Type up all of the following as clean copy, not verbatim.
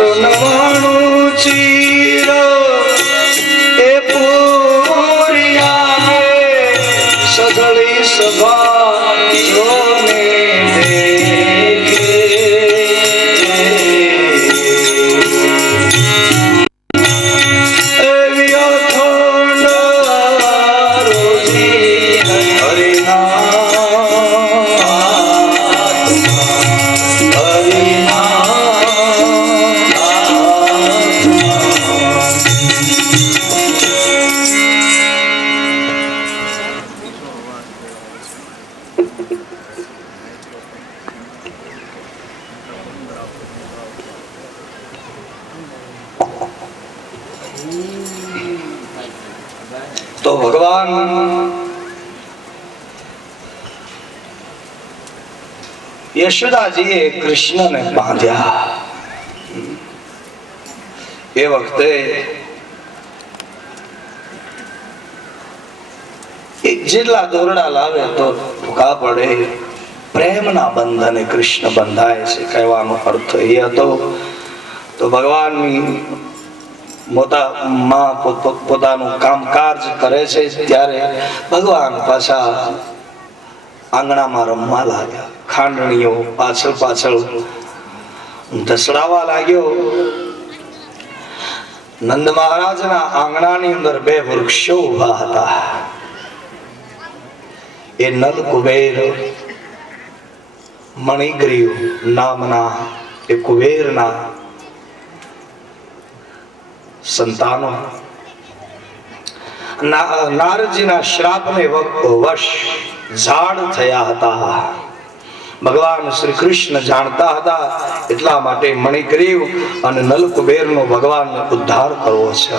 નવાણું ચીર એ પૂરિયા સઘળી સભા જોને દેખે એવી અખંડ રોજી તો ભગવાન યશોદાજીએ કૃષ્ણને બાંધ્યા એ વખતે એક જેટલા દોરડા લાવે તો ટૂંકા પડે પ્રેમના બંધને કૃષ્ણ બંધાય છે કહેવાનો અર્થ એ હતો. તો ભગવાનની મોટા માં પોતાનું કામકાજ કરે છે ત્યારે ભગવાન પાછા આંગણામાં રમવા લાગ્યા. ખાંડણીઓ પાછળ પાછળ ઢસડાવા લાગ્યો. નંદ મહારાજના આંગણાની અંદર બે વૃક્ષો ઉભા હતા. એ નલ કુબેર મણિગ્રીવ નામના એ કુબેરના સંતાનો નારદજીના શ્રાપને વશ ઝાડ થયા હતા. ભગવાન શ્રી કૃષ્ણ જાણતા હતા એટલા માટે મણિગ્રીવ અને નલકુબેરનો ભગવાનને ઉદ્ધાર કરવો છે.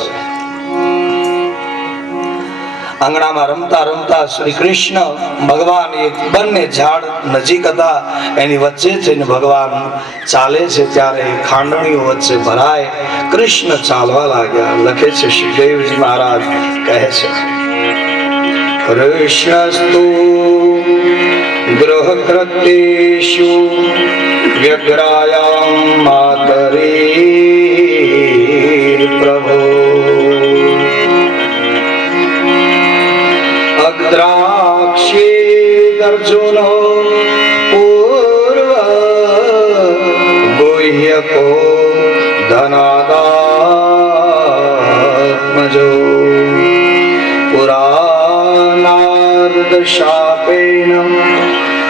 આંગણામાં રમતા રમતા શ્રી કૃષ્ણ ભગવાન એ બંને ઝાડ નજીક હતા એની વચ્ચે થઈને ભગવાન ચાલે છે ત્યારે ખાંડણીઓ વચ્ચે ભરાય કૃષ્ણ ચાલવા લાગ્યા. લખે છે શ્રીદેવજી મહારાજ કહે છે કૃષ્ણસ્તુ ગૃહકૃત્યેષુ વ્યગ્રાયામ માતરી પ્રભો દ્રાક્ષેદર્જુનો પૂર્વ ગુહ્યકો ધનાદાત્મજો પુરાનાર્દ શાપેન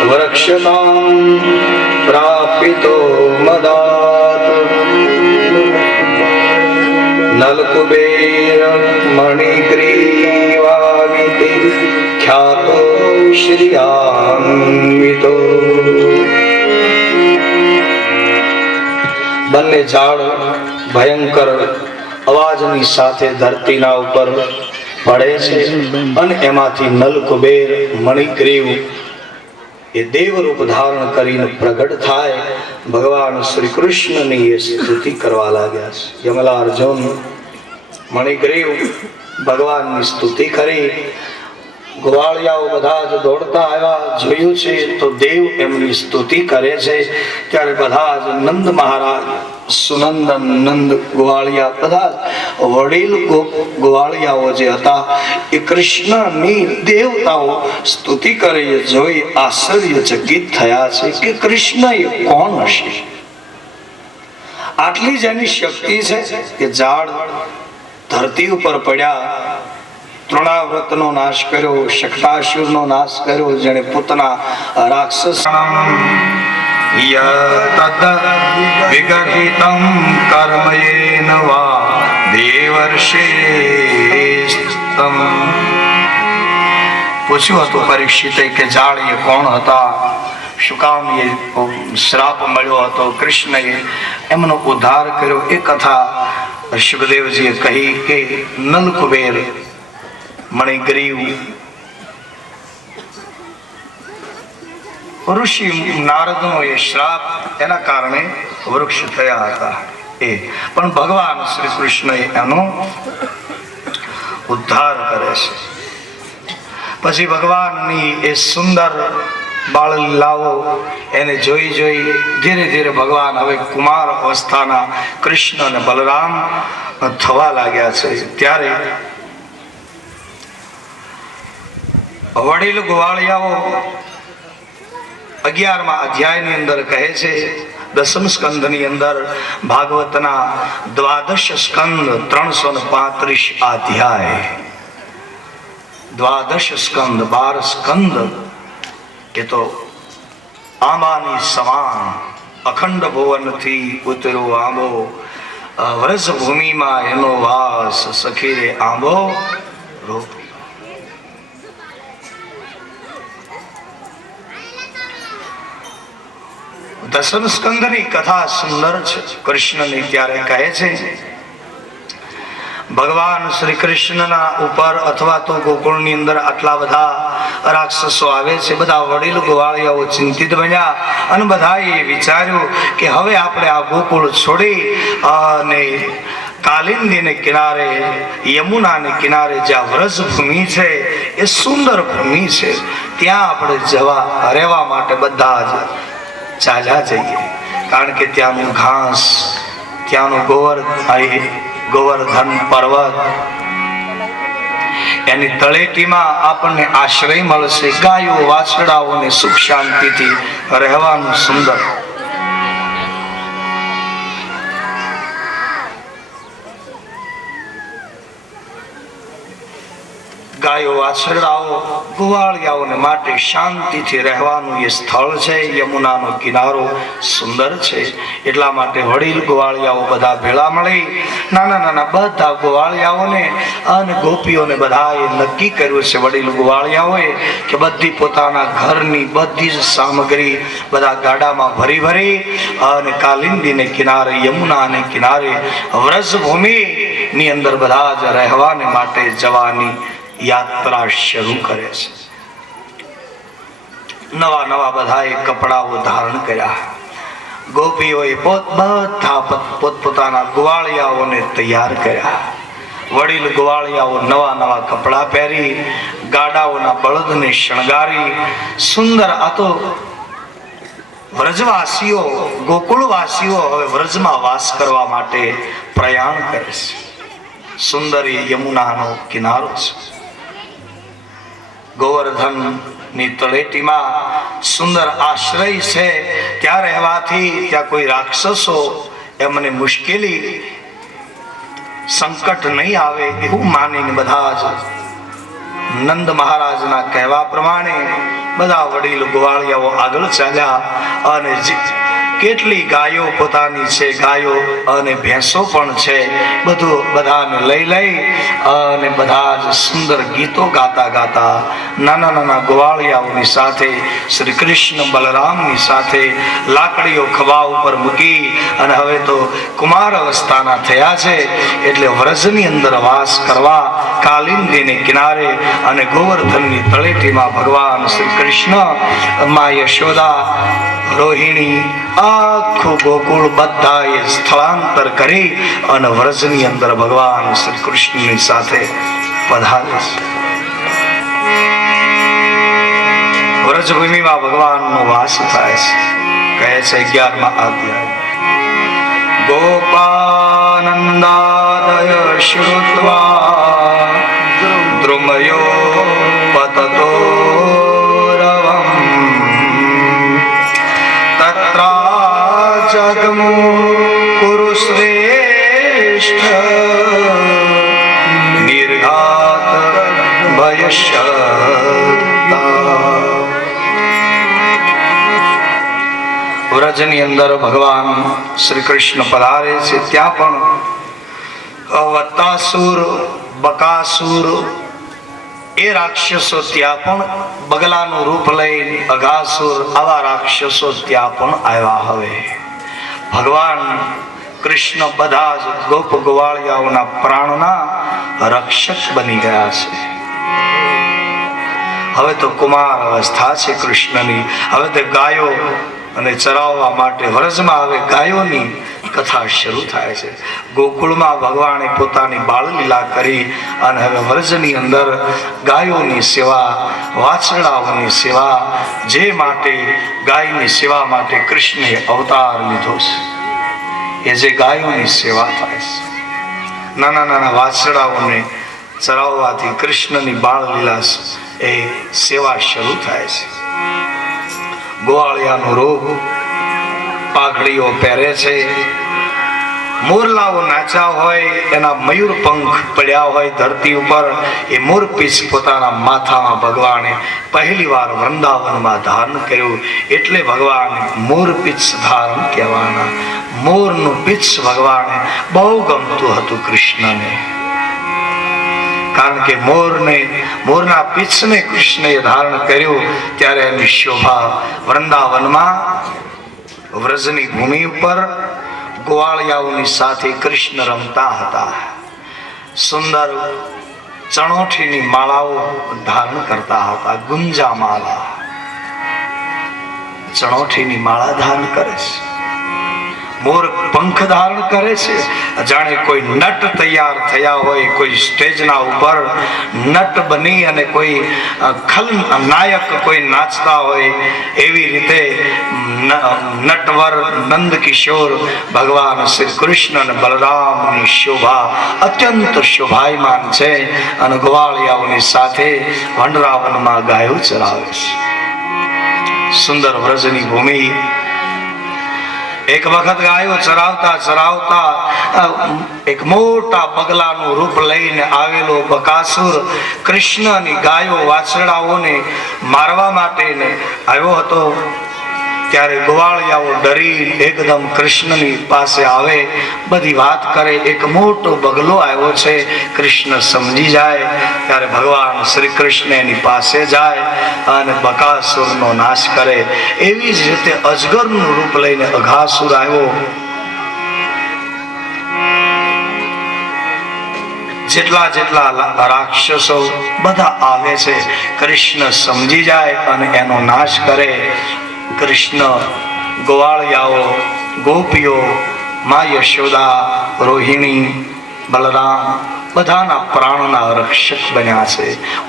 વૃક્ષતાં પ્રાપિતો મદાત નલકુબેર મણિગ્રીવામિતિ ખ્યાતો શ્રીયાન્વિતો. બંને ઝાડ ભયંકર અવાજની સાથે ધરતીના ઉપર પડે છે અને એમાંથી નલકુબેર મણિગ્રીવ એ દેવ રૂપ ધારણ કરીને પ્રગટ થાય. ભગવાન શ્રી કૃષ્ણની એ સ્તુતિ કરવા લાગ્યા છે. યમલાર્જુન મણિગ્રીવ ભગવાનની સ્તુતિ કરી. ગોવાળિયાઓ બધા જ દોડતા આવ્યા. જોયું છે તો દેવ એમની સ્તુતિ કરે છે ત્યારે બધા જ નંદ મહારાજ સુનંદન નંદ ગોવાળિયા બધા વડીલ ગોવાળિયાઓ જે હતા એ કૃષ્ણની દેવતાઓ સ્તુતિ કરે જોઈ આશ્ચર્યચકિત થયા છે કે કૃષ્ણ એ કોણ હશે? આટલી જ એની શક્તિ છે કે ઝાડ ધરતી ઉપર પડ્યા. તૃણાવ્રતનો નાશ કર્યો, શક્તાસુરનો નાશ કર્યો, જેને પોતાના રાક્ષસ વિગર્હિતમ કર્મયેન વા દેવર્ષિસ્તમ. પૂછ્યું હતું પરીક્ષિતે કે ઝાડ એ કોણ હતા, શું કામ એ શ્રાપ મળ્યો હતો, કૃષ્ણએ એમનો ઉદ્ધાર કર્યો. એ કથા સુખદેવજીએ કહી કે નલકુબેર મણિગ્રીવ ઋષિ નારદનો એ શ્રાપ એના કારણે વૃક્ષ થયા હતા. એ પણ ભગવાન શ્રી કૃષ્ણ એનો ઉદ્ધાર કરે છે. પછી ભગવાનની એ સુંદર બાળ લીલાઓ એને જોઈ જોઈ ધીરે ધીરે ભગવાન હવે કુમાર અવસ્થાના કૃષ્ણ અને બલરામ થવા લાગ્યા છે. ત્યારે વડીલ ગોવાળિયાઓ 11મા અધ્યાયની અંદર કહે છે, 10મ સ્કંધની અંદર ભાગવતના 12 સ્કંદ 335 અધ્યાય, 12 સ્કંદ 12 સ્કંદ કે તો આંબાની સમાન અખંડ ભુવનથી ઉતરો આંબો, વ્રજ ભૂમિમાં એનો વાસ, સખી રે આંબો રૂપ. દસમ સ્કંદની કથા સુંદર છે. કૃષ્ણની ત્યારે કહે છે, ભગવાન શ્રી કૃષ્ણના ઉપર અથવા તો ગોકુળની અંદર આટલા બધા રાક્ષસો આવે છે. બધા વડીલ ગોવાળિયાઓ ચિંતિત બન્યા અને બધાએ વિચાર્યું કે હવે આપણે આ ગોકુળ છોડી અને કાલિંદીને કિનારે, યમુનાને કિનારે જ્યાં વ્રજ ભૂમિ છે એ સુંદર ભૂમિ છે, ત્યાં આપણે જવા રહેવા માટે બધા જ ચાલ્યા જઈએ. કારણ કે ત્યાંનું ઘાસ, ત્યાંનું ગોવર્ધન પર્વત, એની તળેટીમાં આપણને આશ્રય મળશે. ગાયો વાછડાઓને સુખ શાંતિથી રહેવાનું સુંદર. ગાયો વાછરડાઓ ગોવાળિયાઓને માટે શાંતિથી રહેવાનું એ સ્થળ છે. યમુનાનો કિનારો સુંદર છે. એટલા માટે વડીલ ગોવાળિયાઓ બધા ભેળા મળી નાના નાના બધા ગોવાળિયાઓને અને ગોપીઓને બધાએ નક્કી કર્યું છે, વડીલ ગોવાળિયાઓએ, કે બધી પોતાના ઘરની બધી જ સામગ્રી બધા ગાડામાં ભરી ભરી અને કાલિંદીને કિનારે, યમુનાને કિનારે વ્રજભૂમિની અંદર બધા જ રહેવાને માટે જવાની યાત્રા શરૂ કરે છે. નવા નવા બધાએ કપડાઓ ધારણ કર્યા. ગોપીઓએ પોતપોતાના ગોવાળિયાઓને તૈયાર કર્યા. વડીલ ગોવાળિયાઓ નવા નવા કપડા પહેરી ગાડાઓના બળદને શણગારી સુંદર. આ તો વ્રજવાસીઓ, ગોકુળવાસીઓ હવે વ્રજમાં વાસ કરવા માટે પ્રયાણ કરે છે. સુંદર યમુનાનો કિનારો છે. ગોવર્ધન ની તળેટીમાં સુંદર આશ્રય છે. ત્યાં રહેવાથી ત્યાં કોઈ રાક્ષસો એમને મુશ્કેલી સંકટ નહીં આવે એવું માનીને બધા જ નંદ મહારાજના કહેવા પ્રમાણે બધા વડીલ ગોવાળિયાઓ આગળ ચાલ્યા અને કેટલી ગાયો પોતાની છે, ગાયો અને ભેંસો પણ છે, બધું બધાને લઈ અને બધા જ સુંદર ગીતો ગાતા ગાતા નાના નાના ગોવાળિયાઓની સાથે શ્રી કૃષ્ણ બલરામની સાથે લાકડીઓ ખભા ઉપર મૂકી અને હવે તો કુમાર અવસ્થાના થયા છે એટલે વ્રજની અંદર વાસ કરવા કાલિંદીને કિનારે અને ગોવર્ધનની તળેટીમાં ભગવાન શ્રી કૃષ્ણ, મા યશોદા, રોહિણી આખું ગોકુળ બધાએ સ્થળાંતર કરી અને વ્રજની અંદર ભગવાન શ્રી કૃષ્ણની સાથે પધારે છે. વ્રજભૂમિમાં ભગવાનનો વાસ થાય છે. કહે છે 11મા અધ્યાય, ગોપાનંદાદય શ્રુત્વા દ્રુમયો પતતો જગમુ કુરુ શ્રેષ્ઠ નિર્ઘાત ભયશક્તા. વ્રજની અંદર ભગવાન શ્રી કૃષ્ણ પધારે છે. ત્યાં પણ વત્તાસુર, બકાસુર એ રાક્ષસો ત્યાં પણ બગલાનું રૂપ લઈ, અઘાસુર આવા રાક્ષસો ત્યાં પણ આવ્યા. હવે ભગવાન કૃષ્ણ બધા જ ગોપ ગોવાળિયાઓના પ્રાણના રક્ષક બની ગયા છે. હવે તો કુમાર અવસ્થા છે કૃષ્ણની. હવે તો ગાયો અને ચરાવવા માટે વ્રજમાં હવે ગાયોની કથા શરૂ થાય છે. ગોકુળમાં ભગવાને પોતાની બાળલીલા કરી અને હવે વ્રજની અંદર ગાયોની સેવા, વાછરડાઓની સેવા, જે માટે ગાયની સેવા માટે કૃષ્ણે અવતાર લીધો છે, એ જે ગાયોની સેવા થાય છે, નાના નાના વાછરડાઓને ચરાવવાથી કૃષ્ણની બાળલીલા એ સેવા શરૂ થાય છે. ગોવાળિયાનો રોગ, પાઘડીઓ પહેરે છે, મોરલાઓ નાચ્યા હોય, એના મયુર પંખ પડ્યા હોય ધરતી ઉપર, એ મોરપીંછ પોતાના માથામાં ભગવાને પહેલી વાર વૃંદાવનમાં ધારણ કર્યું. એટલે ભગવાને મોરપીંછ ધારણ કહેવાના. મોરનું પીંછ ભગવાને બહુ ગમતું હતું કૃષ્ણને, કારણ કે મોરના પીંછને કૃષ્ણએ ધારણ કર્યું ત્યારે એની શોભા વૃંદાવનમાં વ્રજની ભૂમિ ઉપર ગોવાળિયાઓની સાથે કૃષ્ણ રમતા હતા. સુંદર ચણોઠીની માળાઓ ધારણ કરતા હતા. ગુંજા માળા, ચણોઠીની માળા ધારણ કરે છે. મોર પંખ ધારણ કરે છે. જાણે કોઈ નટ તૈયાર થયા હોય, કોઈ સ્ટેજના ઉપર નટ બની અને કોઈ ખલનાયક કોઈ નાચતા હોય, એવી રીતે નટવર નંદ કિશોર ભગવાન શ્રી કૃષ્ણ અને બલરામની શોભા અત્યંત શોભાયમાન છે. અને ગોવાળિયાઓની સાથે વનરાવનમાં ગાયો ચરાવે છે. સુંદર વ્રજની ભૂમિ. એક વખત ગાયો ચરાવતા ચરાવતા એક મોટા બગલાનું રૂપ લઈને આવેલો બકાસુર કૃષ્ણની ગાયો વાછરડાઓને મારવા માટે આવ્યો હતો. ત્યારે ગોવાળિયાઓ ડરી એકદમ કૃષ્ણની પાસે આવે, બધી વાત કરે. એક મોટો બગલો આવ્યો છે, કૃષ્ણ સમજી જાય. ત્યારે ભગવાન શ્રી કૃષ્ણ એની પાસે જાય અને બકાસુરનો નાશ કરે. એવી જ રીતે અજગરનું રૂપ લઈને અઘાસુર આવ્યો. જેટલા રાક્ષસો બધા આવે છે, કૃષ્ણ સમજી જાય અને એનો નાશ કરે. કૃષ્ણ, ગોવાળિયાઓ, ગોપીઓ, મા યશોદા, રોહિણી, બલરામ બધાના પ્રાણના રક્ષક બન્યા છે.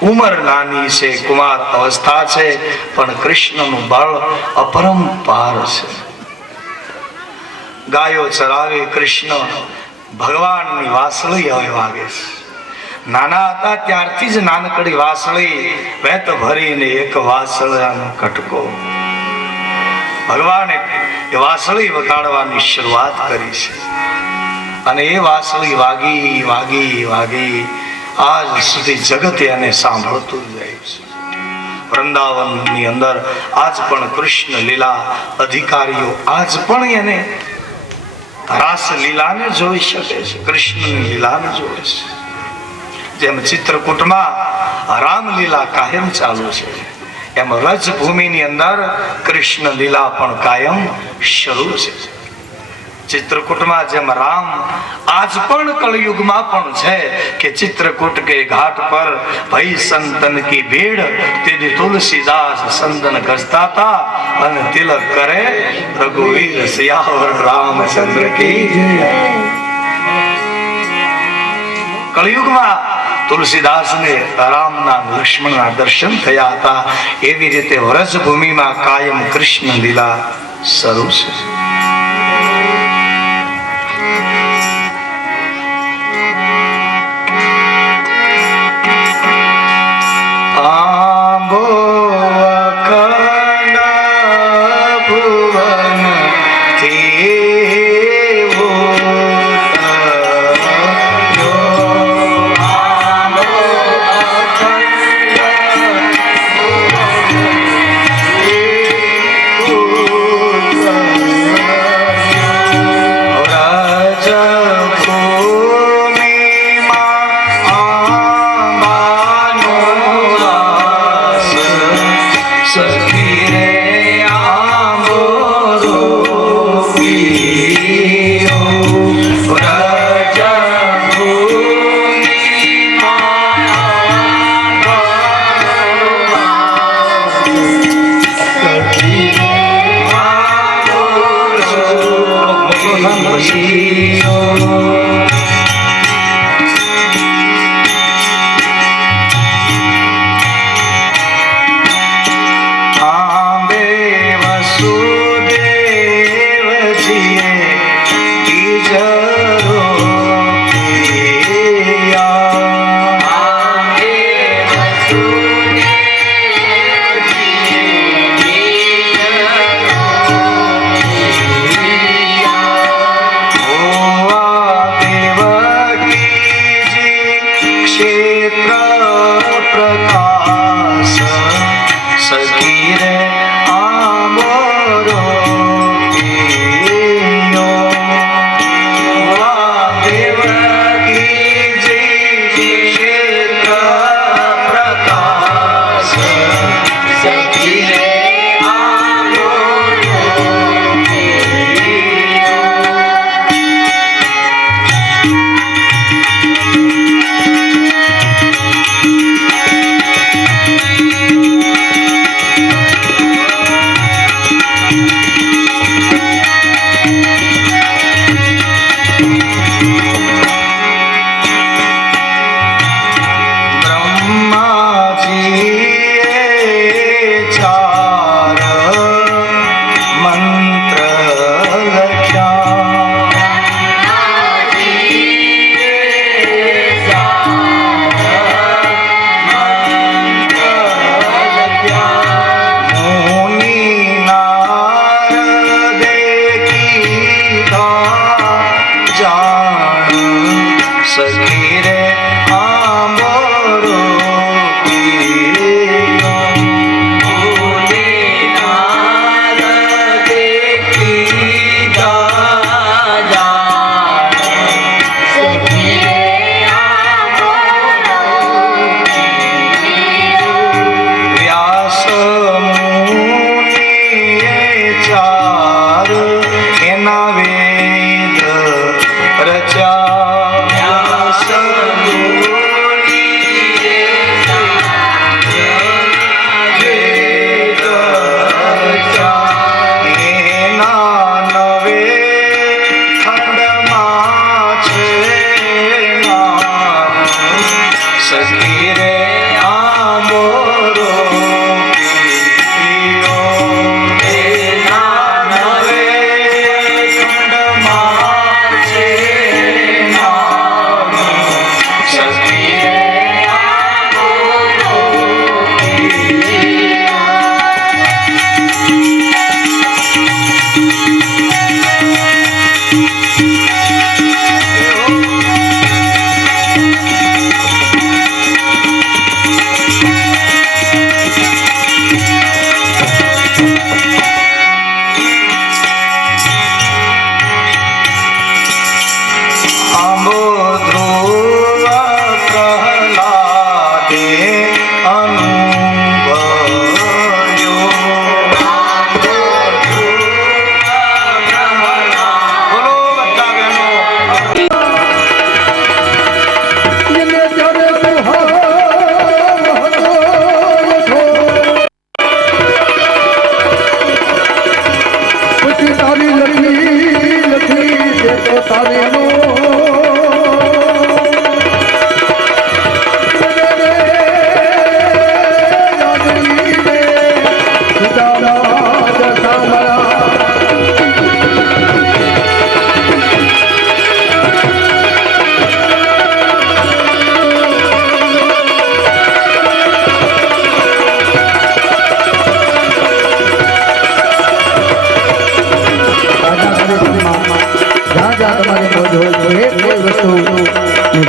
ઉંમર નાની છે, કુમાર અવસ્થા છે, પણ કૃષ્ણનું બળ અપરંપાર છે. ગાયો ચરાવે કૃષ્ણ, ભગવાનની વાંસળી હવે વાગે છે. નાના હતા ત્યારથી જ નાનકડી વાંસળી વેત ભરીને એક વાંસળાનો કટકો. ભગવાને એ વાંસળી વગાડવાની શરૂઆત કરી છે અને એ વાંસળી વાગી વાગી વાગી આજ સુધી જગતે એને સાંભળતું જાય છે. વૃંદાવનની અંદર આજ પણ કૃષ્ણ લીલા અધિકારીઓ આજ પણ એને રાસ લીલાને જોઈ શકે છે, કૃષ્ણની લીલાને જોઈ છે. જેમ ચિત્રકૂટમાં રામલીલા કાયમ ચાલુ છે, એમ રજભૂમિની અંદર કૃષ્ણ લીલા પણ કાયમ શરૂ છે. ચિત્રકૂટમાં જેમ રામ આજ પણ કળયુગમાં પણ છે કે ચિત્રકૂટ કે ઘાટ પર ભઈ સંતન કી ભીડ, તેથી તુલસીદાસ સંતન ગસતા હતા અને તિલક કરે રઘુવીર સિયાવર રામચંદ્ર કી જય. કળયુગમાં તુલસીદાસને રામના લક્ષ્મણના દર્શન થયા હતા. એવી રીતે વ્રજભૂમિમાં કાયમ કૃષ્ણ લીલા શરૂ છે.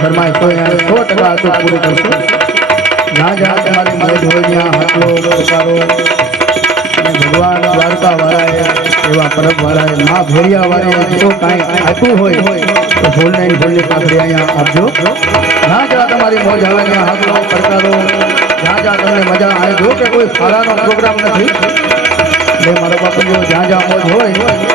ફરમાઈશ હોય 100% આ તો પૂરી કરશો. જ્યાં જ્યાં તમારી મદદ હોય ત્યાં હાથલો પ્રકારો અને ભગવાન દ્વારકા વાળાએ એવા પરબ વાળાએ મા ભેરિયા વાળાએ જો કાંઈ આપ્યું હોય તો ભૂલને ભૂલની કાકડી અહીંયા આપજો. જ્યાં જ્યાં તમારી મોજ આવે ત્યાં હાથલો પ્રકારો જ્યાં જ્યાં તમને મજા આવે. જો કે કોઈ ફાળાનો પ્રોગ્રામ નથી એટલે મારો બાપુ જો જ્યાં જ્યાં મોજ હોય મારે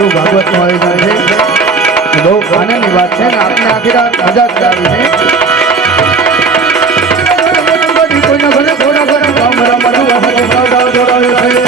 એવું ભાગવતનું આયોજન છે બહુ આનંદની વાત છે ને આપણે આખી રાત મજા જ આવી છે કોઈના ઘરે થોડા ઘણા કામ રમવાનું આપણે જોડાવે છે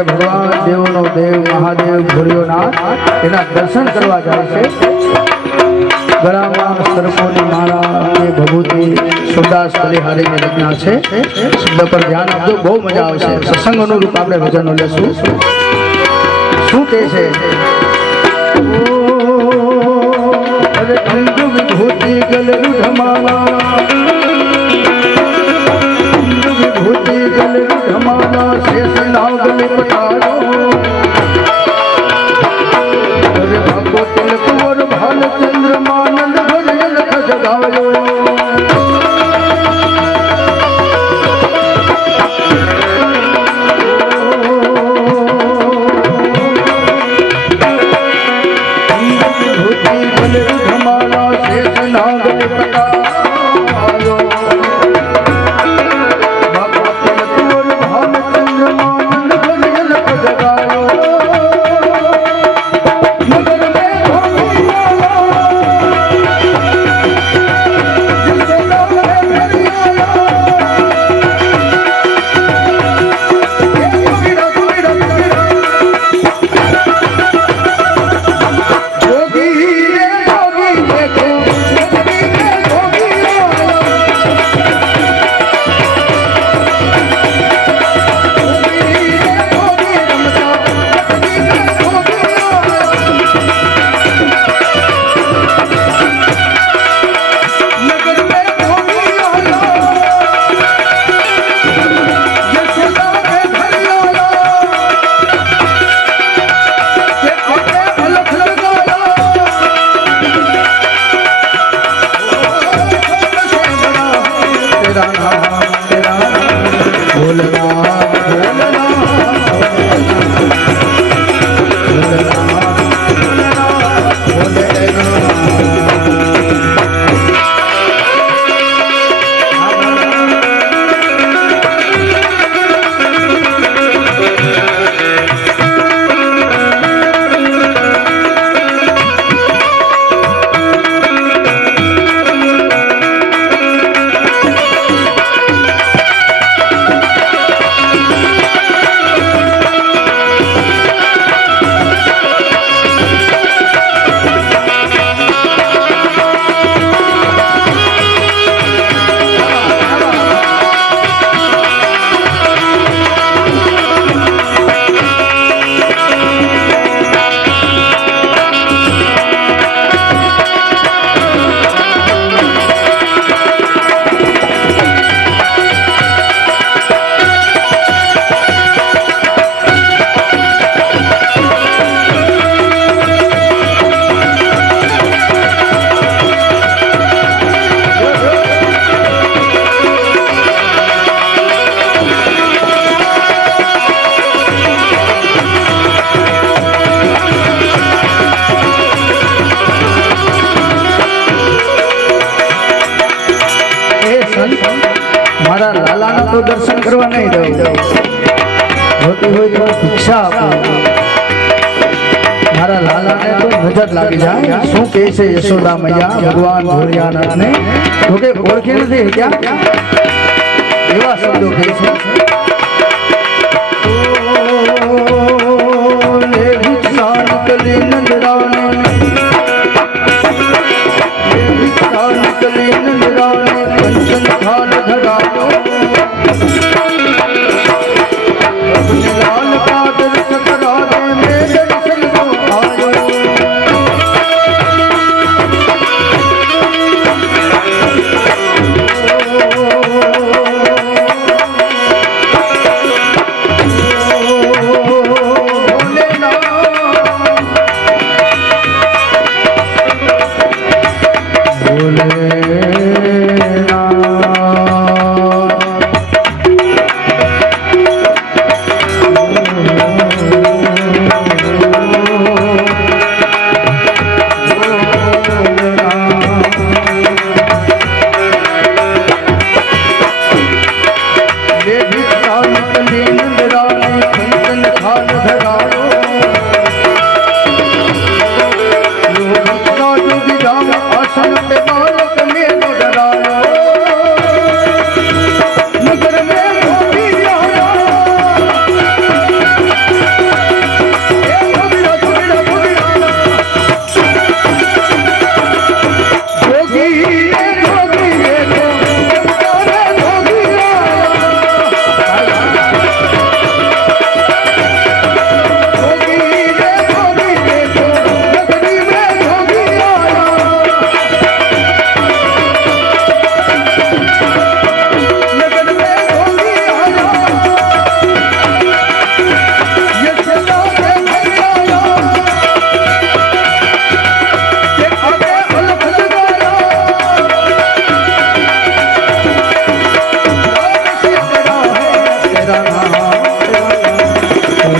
આપણે ભગવાન દેવનો દેવ મહાદેવ ભોળિયોનાથ એના દર્શન કરવા જાય છે. ગળામાં સર્પોની માળા અને ભભૂતિ સુરદાસ બલિહારીની રચના છે. શબ્દ પર ધ્યાન આપજો, બહુ મજા આવશે. સત્સંગ અનુરૂપ આપણે ભજનો લેશું. શું કહે છે? અરે અંગ વિભૂતિ ગલરુ ધમાલા, અંગ વિભૂતિ ગલરુ ધમાલા, શેષ નાગ લિપટાયો. અરે ભાગો તિલક ઓર ભાલ ચંદ્रमा નંદ ભજન જગાયો. મારા લાલાના તો દર્શન કરવા નહીં દઉં, હોતી હોય તો ભિક્ષા આપો. મારા લાલાને તો નજર લાગી જાય. શું કહે છે યશોદા મૈયા ભગવાન ભોળિયાનાથને? તો કે ઓળખી નથી ક્યાં? એવા શબ્દો કહે છે.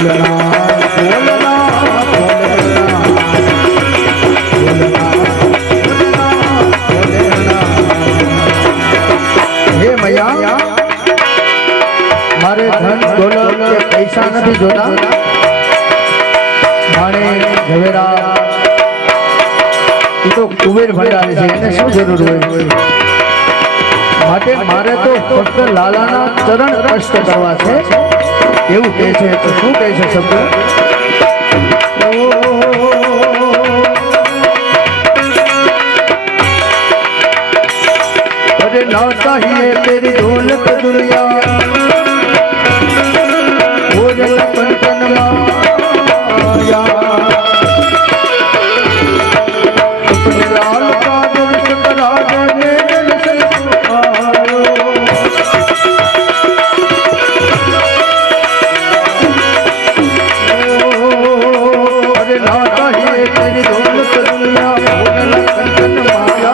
હે મૈયા મારે ધન દોલત કે પૈસા નથી જોતા માણે ઝવેરા એ તો કુબેર ભંડારી છે એને શું જરૂર હોય માટે મારે તો ફક્ત લાલાના ચરણ કષ્ટ કરવા છે એવું કહે છે તો શું કહે છે શબ્દ अरे ना चाहिए तेरी दौलत दुनिया और पंचन माया अपने लाल का दर्श करा दे दर्शन आयो अरे ना चाहिए तेरी दौलत दुनिया और पंचन माया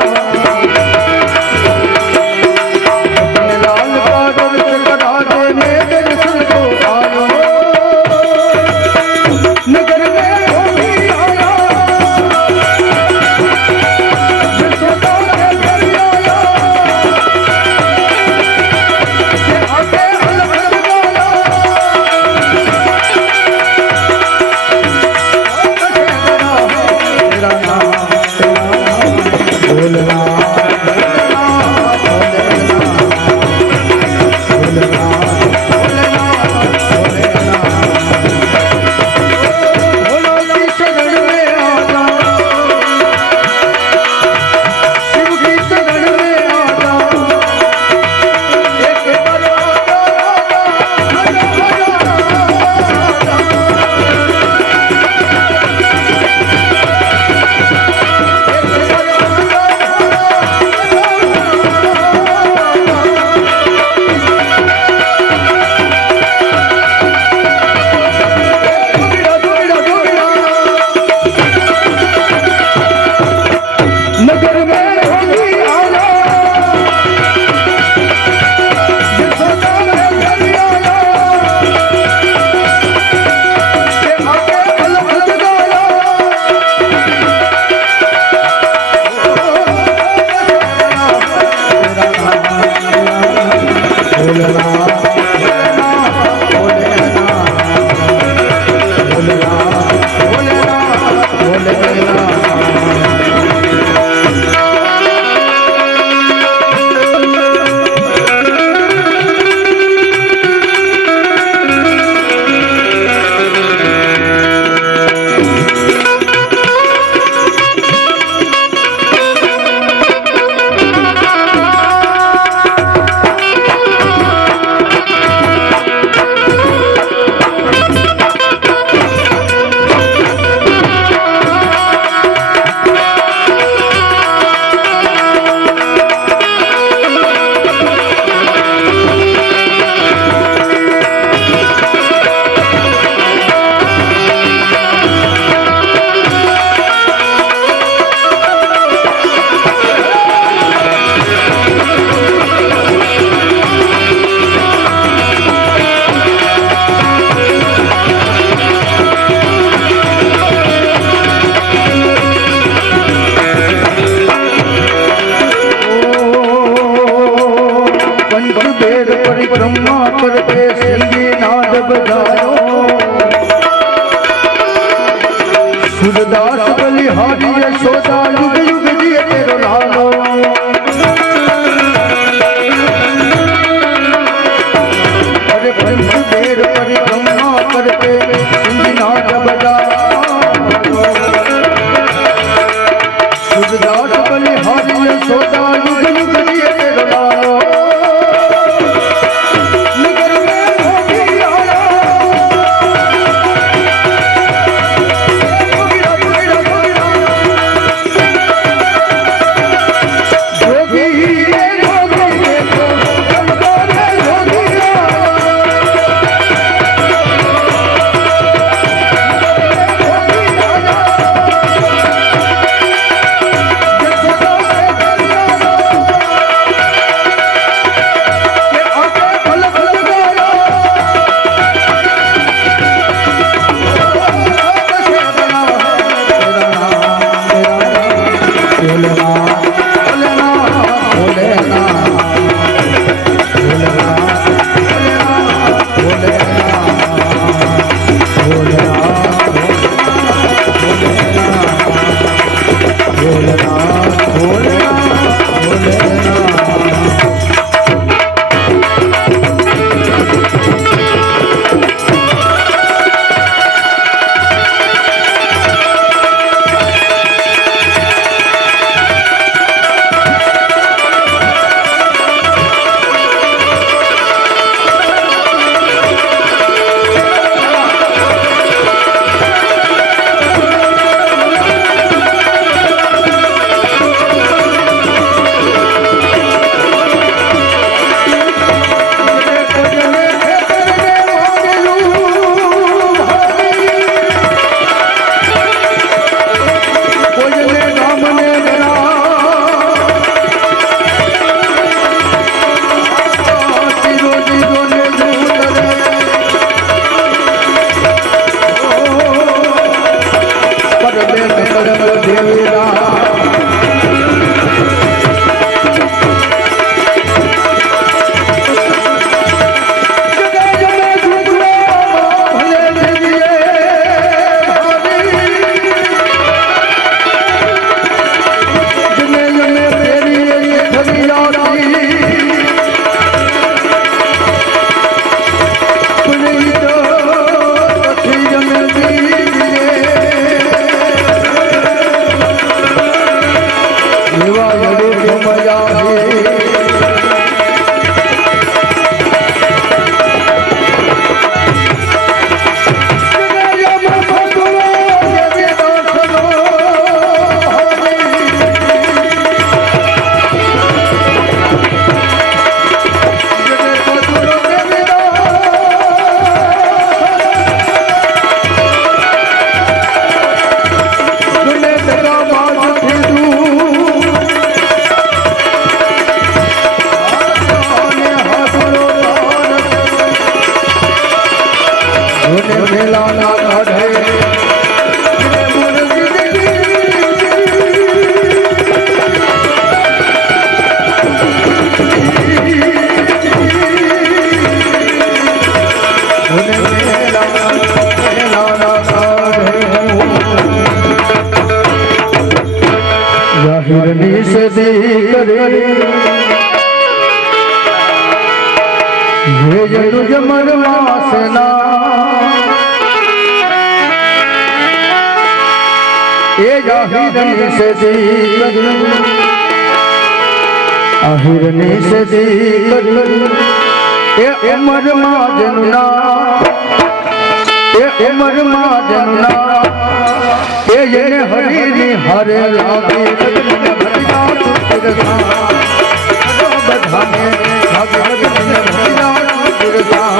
सूरदास बलिहारी यशोदा युग युग जिए तेरो लालो अरे पंच बेर परिक्रमा करते सिंहनाथ बजा सूरदास बलिहारी यशोदा युग युग जिए तेरो लालो યનુજ મરમાસના એ જાહિરની સદી આહિરની સદી એ ઉમરમાં જનુના એ ઉમરમાં જનુના એ જેને હરીની હારે લાગે ભજના તુરસા બધાને ભાગે ભજના તુરસા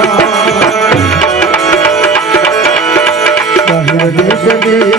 આહિરની સદી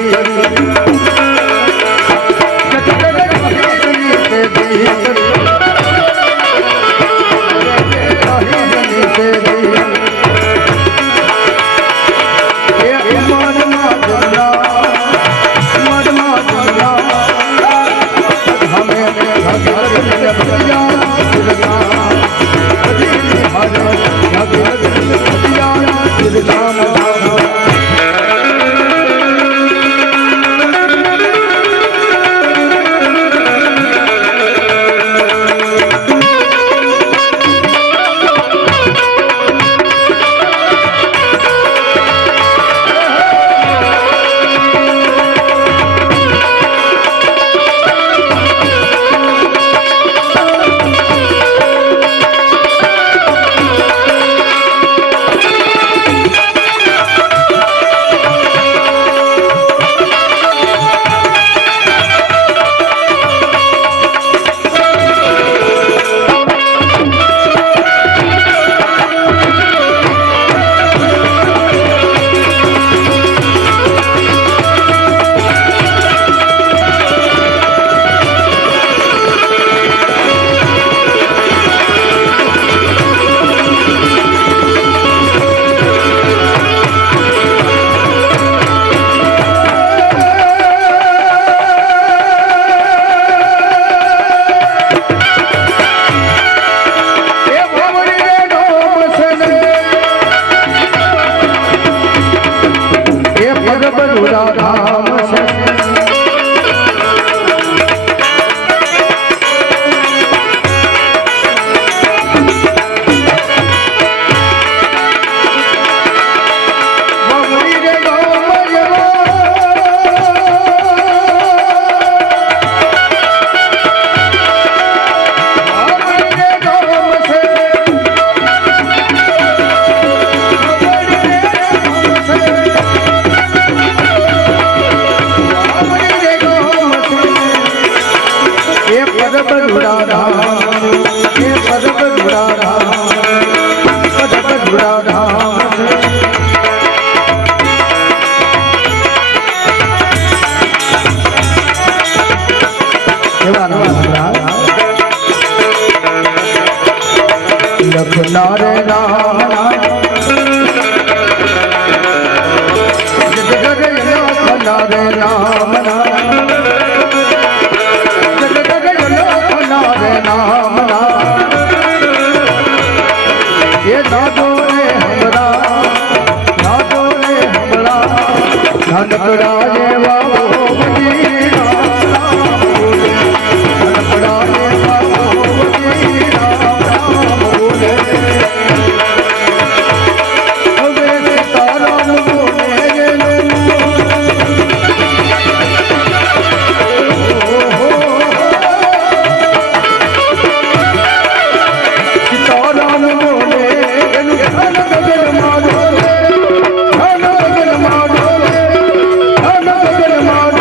Mado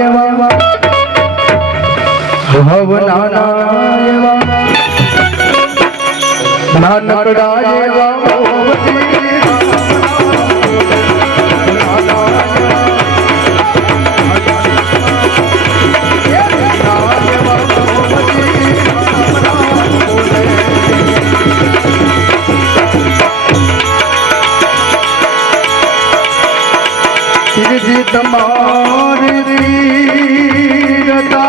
એવા ભવનાના એવા નાનકડા એવા તમારી વીરતા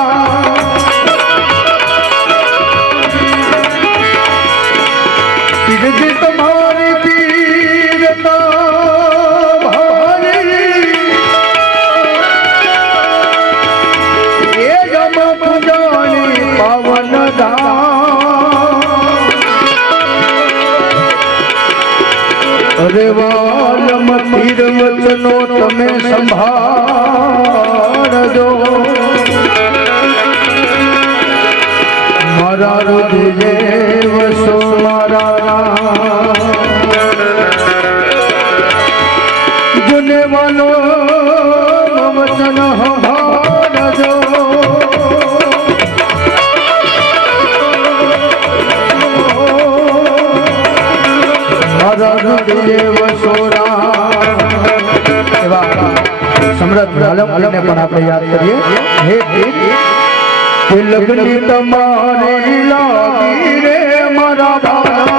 તમારી વીરતા ભારી એ જમ પૂજાની પાવન અરે વાલમ તીર વચનો તમે સંભાળજો મારા હૃદય વસો મારા ગુનેવાનો વચન સંભાળજો સમૃદ્ધ આલમને પણ આપણે યાદ કરીએ હે લગ્ન તમારી લાગી રે મારા બાળા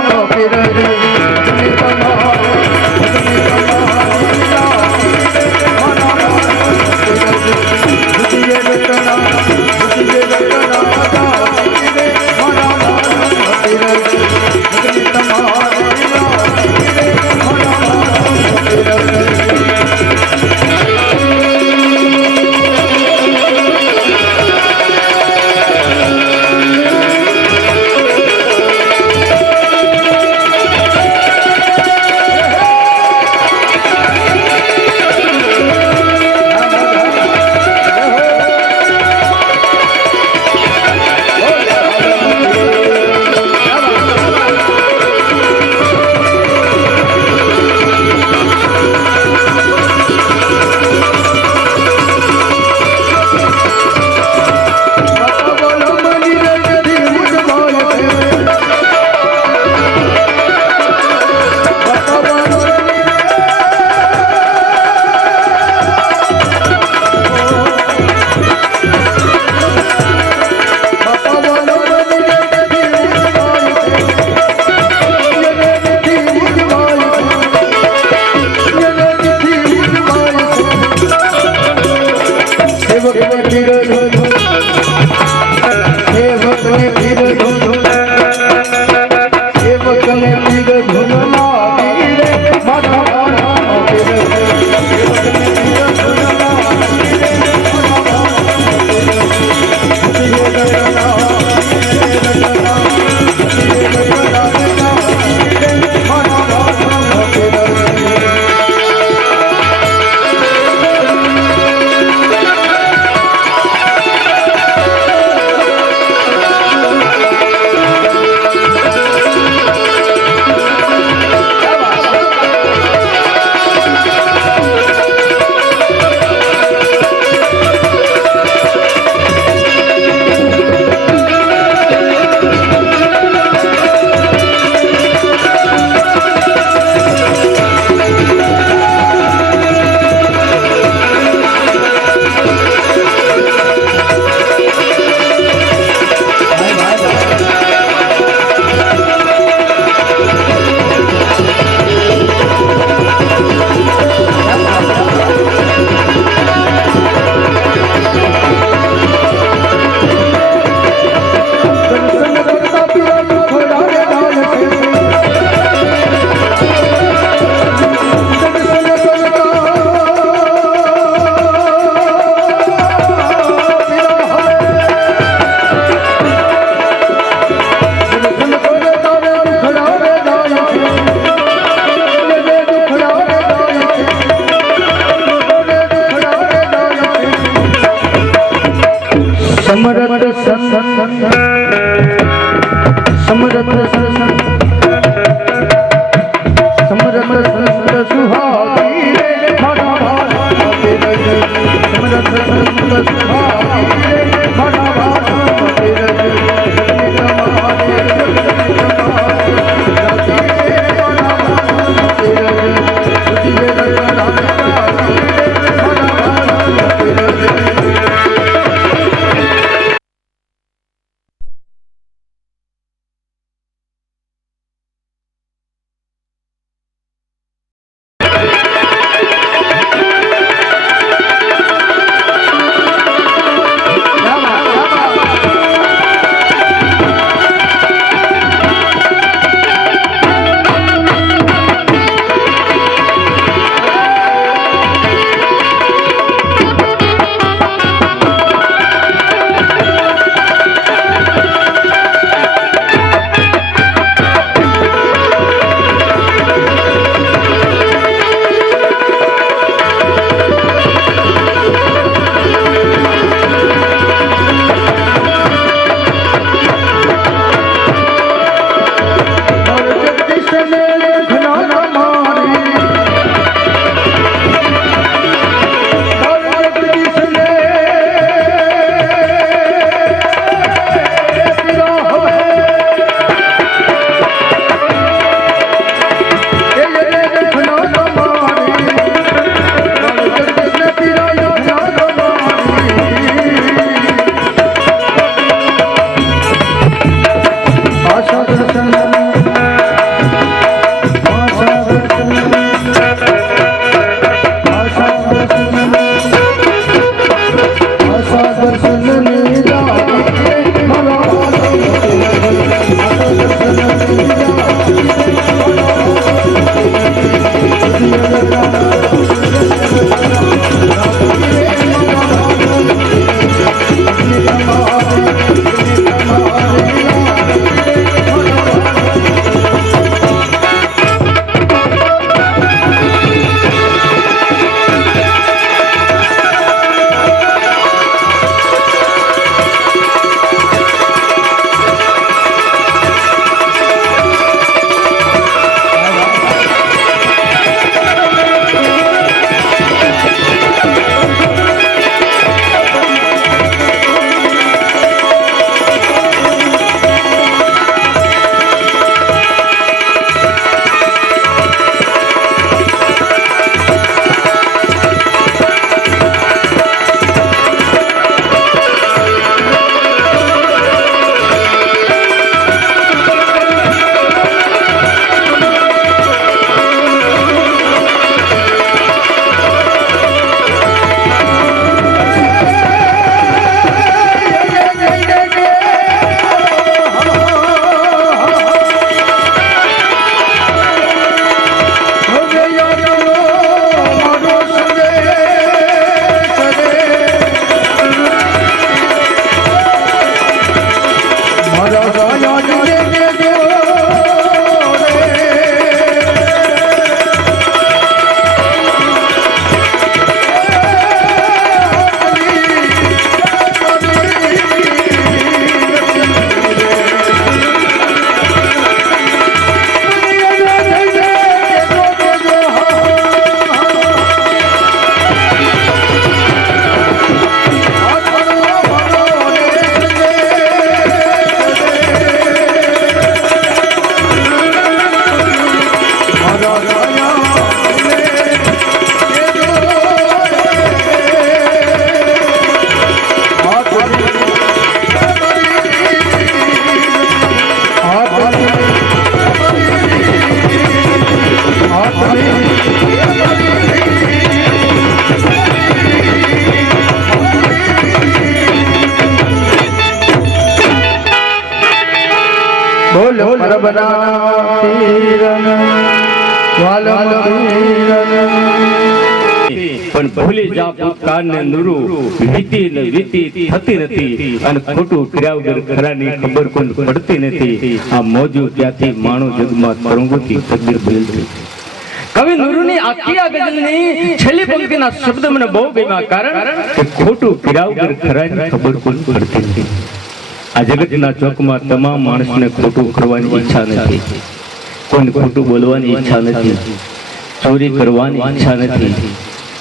બોલો પરબના પીરન વાલમ પીરન પણ ભૂલી જા ભૂતકાળને નુરુ વીતી ને વીતી થતી નથી અને ખોટું કર્યા વગર ખરાની ખબર કોઈ પડતી નથી. આ મોજું ત્યાંથી માણો જગમાં તરંગોથી તકદીર બદલતી. કવિ નુરુની આખી આ ગઝલની છેલ્લી પંક્તિના શબ્દ મને બહુ ગમ્યા, કારણ કે ખોટું કર્યા વગર ખરાની ખબર કોઈ પડતી નથી. આ જગતના ચોકમાં તમામ માણસને ખોટું કરવાની ઈચ્છા નથી, કોઈને ખોટું બોલવાની ઈચ્છા નથી, ચોરી કરવાની ઈચ્છા નથી,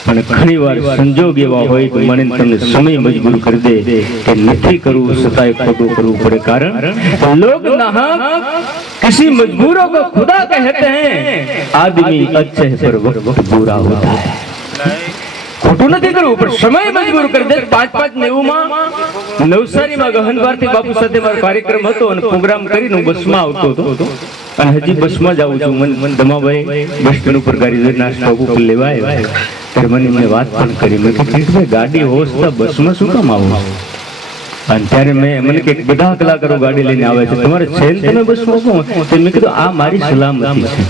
પણ ઘણીવાર સંજોગ એવા હોય કે મને તમને સમય મજબૂર કરી દે કે નથી કરવું છતાંય ખોટું કરવું પડે, કારણ लोग नाहक किसी मजबूरों को खुदा कहते हैं, आदमी अच्छे पर वक्त बुरा होता है। ખોટું નથી કરવું પણ સમય મજબૂર કરી દે। 5-5-90 માં નવસારીમાં ગહનવારથી બાપુ સાથે મારો કાર્યક્રમ હતો અને પ્રોગ્રામ કરીને હું બસમાં આવતો હતો અને હજી બસમાં જ આવું છું। મને દમાભાઈ બસ સ્ટેન્ડ ઉપર ગાડી નાસ્તો ઉપર લેવા આવ્યા ત્યારે મને એમને વાત પણ કરી, મેં કીધું ગાડી હોશ તો બસમાં શું કામ આવું? અને ત્યારે મને કે બધા કલાકારો ગાડી લઈને આવે છે, તમારે છે ને તમે બસમાં શું? તો મેં કીધું આ મારી સલામતી છે।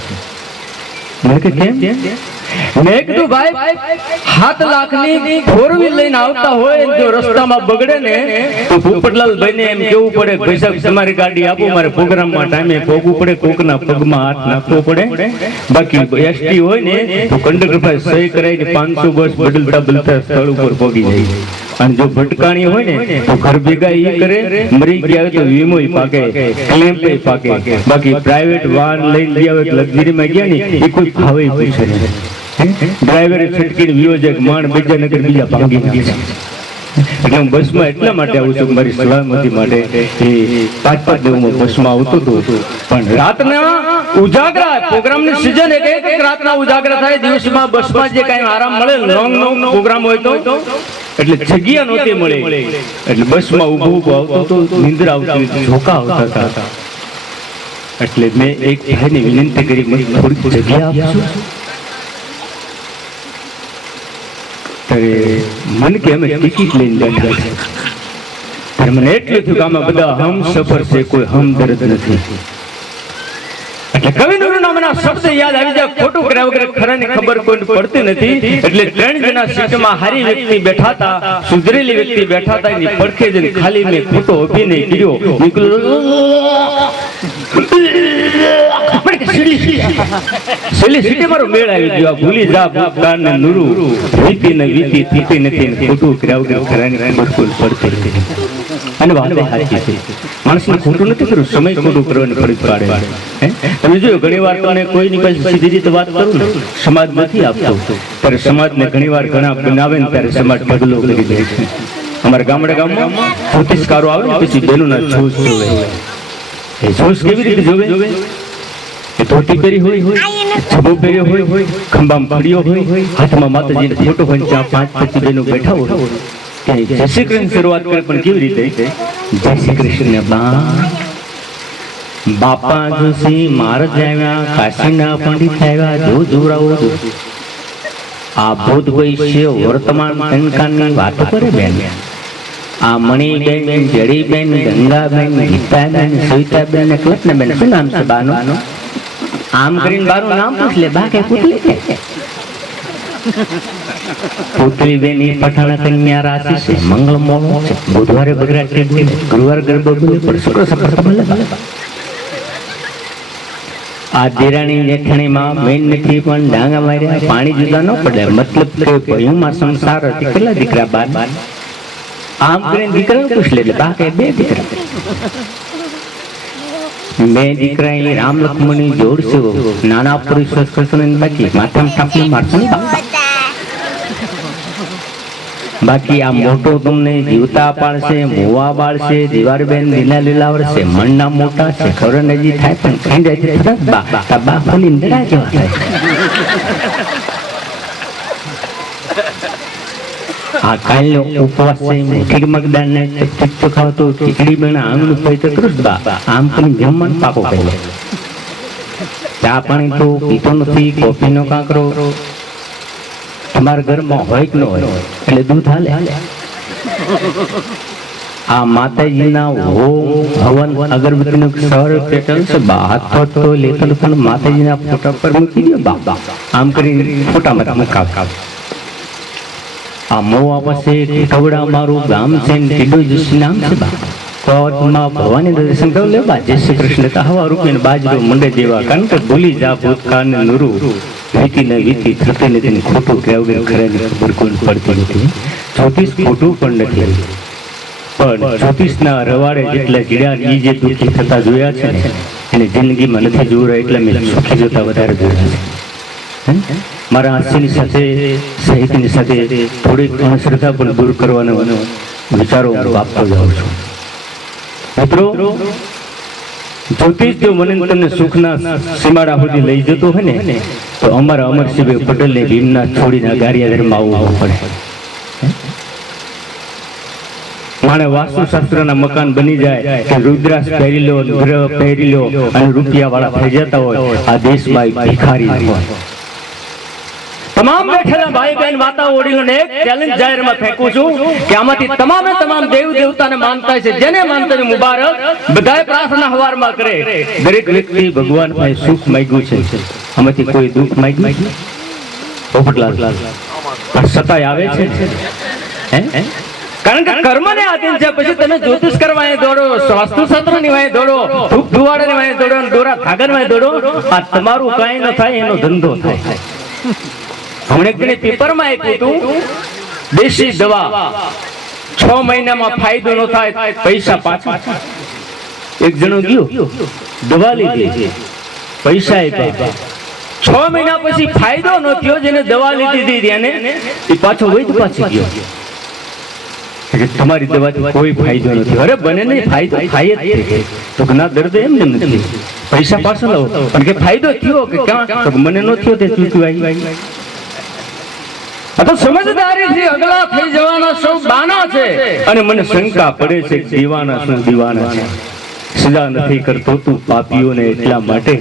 મેં કે કેમ? મેં કીધું ભાઈ 7 લાખની 4-વ્હીલ લઈને આવતા હોય જો રસ્તામાં બગડે ને તો પોપટલાલ ભાઈને એમ કેવું પડે ભાઈ સાહેબ તમારી ગાડી આપો, મારે પ્રોગ્રામમાં ટાઈમે પહોંચવું પડે, કોકના પગમાં હાથ નાખવો પડે। બાકી એસટી હોય ને તો કંડક્ટર પાસે સહી કરાવીને 500 બસ બદલતા બદલતા સ્થળ ઉપર પહોંચી જાય। અને જો ભટકાણી હોય ને તો ઘર ભેગા એ કરે, મરી ગયા હોય તો વીમો પાકે, ક્લેમ પાકે। બાકી પ્રાઇવેટ વાહન લઈને ગયા હોય લક્ઝરીમાં ગયા ને એ કોઈ ભાવે પૂછે નહીં। ડ્રાઈવરે છટકીને વિયો જાય માંડ બીજા નગર બીજા ભાંગી નાખે। એટલે હું બસમાં એટલા માટે આવું છું મારી સલામતી માટે। એ 5-5 બસમાં આવતો હતો પણ રાતના ઉજાગરા પ્રોગ્રામની સિઝન એક રાતના ઉજાગરા થાય, દિવસમાં બસમાં જે કાંઈ આરામ મળે લોંગ પ્રોગ્રામ હોય તો એટલે જગ્યા નહોતી મળે એટલે બસમાં ઊભો આવતો તો નિંદ્રા આવતી, ઝોકા આવતા હતા। એટલે મેં એક ભાઈને વિનંતી કરી મને થોડી જગ્યા આપશો? મને કે અમે ટિકિટ લઈને બેઠા છે ત્યારે મને એટલું થયું કે આમાં બધા હમ સફર છે, કોઈ હમદર્દ નથી। એટલે કવિ નુરુ નામના શબ્દ યાદ આવી જાય, ખોટું કર્યા વગર ખરાની ખબર કોઈને પડતી નથી। એટલે 3 જણા સીટમાં હારી વ્યક્તિ બેઠા હતા, સુધરેલી વ્યક્તિ બેઠા હતા, એની પડખે જઈને ખાલી મેં ખોટો અભિનય કર્યો, છેલ્લી સીટે મારો મેળ આવી ગયો। ભૂલી જા ભૂતકાળ ને નુરુ, વીતી ને વીતી થતી નથી, ખોટું કર્યા વગર ખરાની ખબર કોઈ પડતી નથી। અને વાત સાચી છે, માણસને ખોટું નથી કરવું, સમય ખોટું કરવાની ફરજ પાડે। તમે જોયું ઘણી વાર તમને કોઈની પાસે સીધી રીતે વાત કરું ને સમાજ નથી આપતો ત્યારે સમાજને ઘણી વાર ઘણા બનાવે ને ત્યારે સમાજ ઢગલો કરી દે છે। અમારા ગામમાં જ્યોતિષકારો આવે ને પછી બેનોના જોશ જોવે, એ જોશ કેવી રીતે જોવે? એ ધોતી પહેરી હોય, છબો પહેર્યો હોય, ખંભામાં પડ્યો હોય, હાથમાં માતાજીનો ફોટો હોય, ત્યાં 5-25 બહેનો બેઠા હોય, જય શ્રી કૃષ્ણ શરૂઆત કરે પણ કેવી રીતે? જય શ્રી કૃષ્ણ બાપા જોશી મહારાજ આવ્યા, કાશીના પંડિત આવ્યા, જો જોરાવો આ ભૂત ભવિષ્ય વર્તમાન સંસ્કારની વાતો કરે બેન। આ મણીબેન, જડીબેન, ગંગાબેન, ગીતાબેન, સવિતાબેન, કલ્પનાબેન, શું નામ છે બાનું? આમ કરીને બાનું નામ પૂછ લે, બા કે પૂછ લે। પુત્રી બેની પઠાણ કન્યા રાશિ છે, મંગળ મોળો છે, બુધવારે બગડા ટેડી, ગુરુવાર ગરબો બોલે પણ શુક્ર સફળ બોલે। આ દેરાણી જેઠાણીમાં મેન નથી પણ ડાંગા માર્યા, પાણી જુદા ન પડે, મતલબ કે ભયુંમાં સંસાર હતી, કેટલા દીકરા? 12। આમ કરીને દીકરાને પૂછ લે, બા કે 2 દીકરા। 2 દીકરા એ રામ લક્ષ્મણની જોડ છે, નાના પુરુષ બાકી માથામાં ટાંપલી મારતો બાકી આ મોટો તમને જીવતા પાડશે, મોવા બાળશે, દિવાળબેન લીલા લીલા વરસે, મણના મોટા છે, ખબર નજી થાય પણ ખંડાય બા ખોલી ડરા જેવા થાય। આ કાલનો ઉપવાસ છે, મીઠી મગદાળ ને ચીકતો ખાવતો, ખીચડી બના આંગણું પૈતો કરું બા, આમ કરીને જમવાનું પાકો પહેલો। ચા પાણી તો પીતો નથી, કોફીનો કાંકરો તમારા ઘરમાં હોય કે ન હોય એટલે દૂધ હાલે। આ માતાજીના હોમ હવન અગરબત્તીનું સર પેટર્ન છે, હાથ તો લેતો પણ માતાજીના ફોટા પર મૂકી દો બા, આમ કરીને ફોટામાં મુકાવ। આ મોવા પાસે કવડા મારું ગામ છે, ટીડો જુસી નામ છે બા, કોટમાં ભવાની દર્શન કરો લે બા, જય શ્રી કૃષ્ણ હવા રૂપીને બાજરો મંડે દેવા, કારણ કે ભૂલી જા ભૂતકાળ ને નુરુ, વીતી ને વીતી થતી નથી, ખોટું કર્યા વગર ખરાની ખબર કોઈ પડતી નથી। જ્યોતિષ ખોટું પણ નથી, પણ જ્યોતિષના રવાડે જેટલા જીડ્યા એ જે દુઃખી થતા જોયા છે ને એને જિંદગીમાં નથી જોયા, એટલે મેં સુખી જોતા વધારે જોયા છે। મારા હાસ્યની સાથે સાહિત્યની સાથે થોડીક અંધશ્રદ્ધા પણ દૂર કરવાનો વિચારો હું આપતો જાઉં છું. મિત્રો, જ્યોતિષ જો મને તમને સુખના સીમાડા સુધી લઈ જતો હોય ને તો અમારા અમરસિંહભાઈ પટેલને ભીમના છોડીને ગારિયાધારમાં આવવું પડે. માણે વાસ્તુશાસ્ત્રના મકાન બની જાય કે રુદ્રાક્ષ પહેરી લો, ગ્રહ પહેરી લો અને રૂપિયા વાળા થઈ જતા હોય, આ દેશમાં એક ભિખારી હોય. તમામ બેઠેલા ભાઈ બહેન માતા ઓડીઓને એક ચેલેન્જ જાહેરમાં ફેંકું છું કે આમાંથી તમામે તમામ દેવ દેવતાને માનતા છે, જેને માનતા છે મુબારક, બધાએ પ્રાર્થના હવારમાં કરે. દરેક વ્યક્તિ ભગવાન પાસે સુખ માંગ્યું છે, આમાંથી કોઈ દુઃખ માંગ્યું? પોપટલાલ સતાય આવે છે હે? કારણ કે કર્મને આધીન છે. પછી તમે જ્યોતિષ કરવા અહીં દોડો, વાસ્તુશાસ્ત્રની વાંહે દોડો, ધૂપ ધુવાડાની વાંહે દોડો, દોરા થાગર વાંહે દોડો, આ તમારું કાંઈ ન થાય એનો ધંધો થાય. હમણાં તેને પેપરમાં આપ્યું હતું, દેશી દવા 6 મહિનામાં ફાયદો ન થાય, પૈસા પાછા. એક જણો ગયો, દવા લીધી, પૈસા આપ્યા, 6 મહિના પછી ફાયદો ન થયો. જેને દવા લીધી હતી એને એ પાછો વૈદ પાછી ગયો. તમારી દવાથી કોઈ ફાયદો નથી. અરે બને નહીં, ફાયદો થાય જ છે. તો ના દર્દ એમ ને નથી, પૈસા પાછા લાવો. પણ કે ફાયદો થયો કે ક્યાં? તો મને ન થયો તે ચૂક્યું. આ તો સમજદારીથી અગલા થઈ જવાના સૌ બાના છે. અને મને શંકા પડે છે કે દીવાના શું દીવાના છે. સજા નથી કરતો તું પાપીઓને એટલા માટે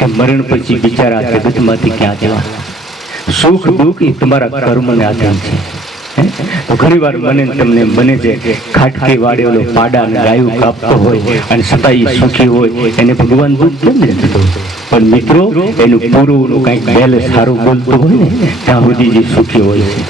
કે મરણ પછી બિચારા જગતમાંથી ક્યાં જવાના. સુખ દુઃખ એ તમારા કર્મને આધીન છે. તો ઘણી વાર મને તમને બને છે ખાટકી વાળેલો પાડા અને ગાયું કાપતો હોય અને છતાં સુખી હોય, એને ભગવાન દુઃખ કેમ નથી થતો? પણ મિત્રો, એનું પૂરું કંઈક બેલેન્સ સારું બોલતું હોય ને ત્યાં સુધી જે સુખી હોય છે.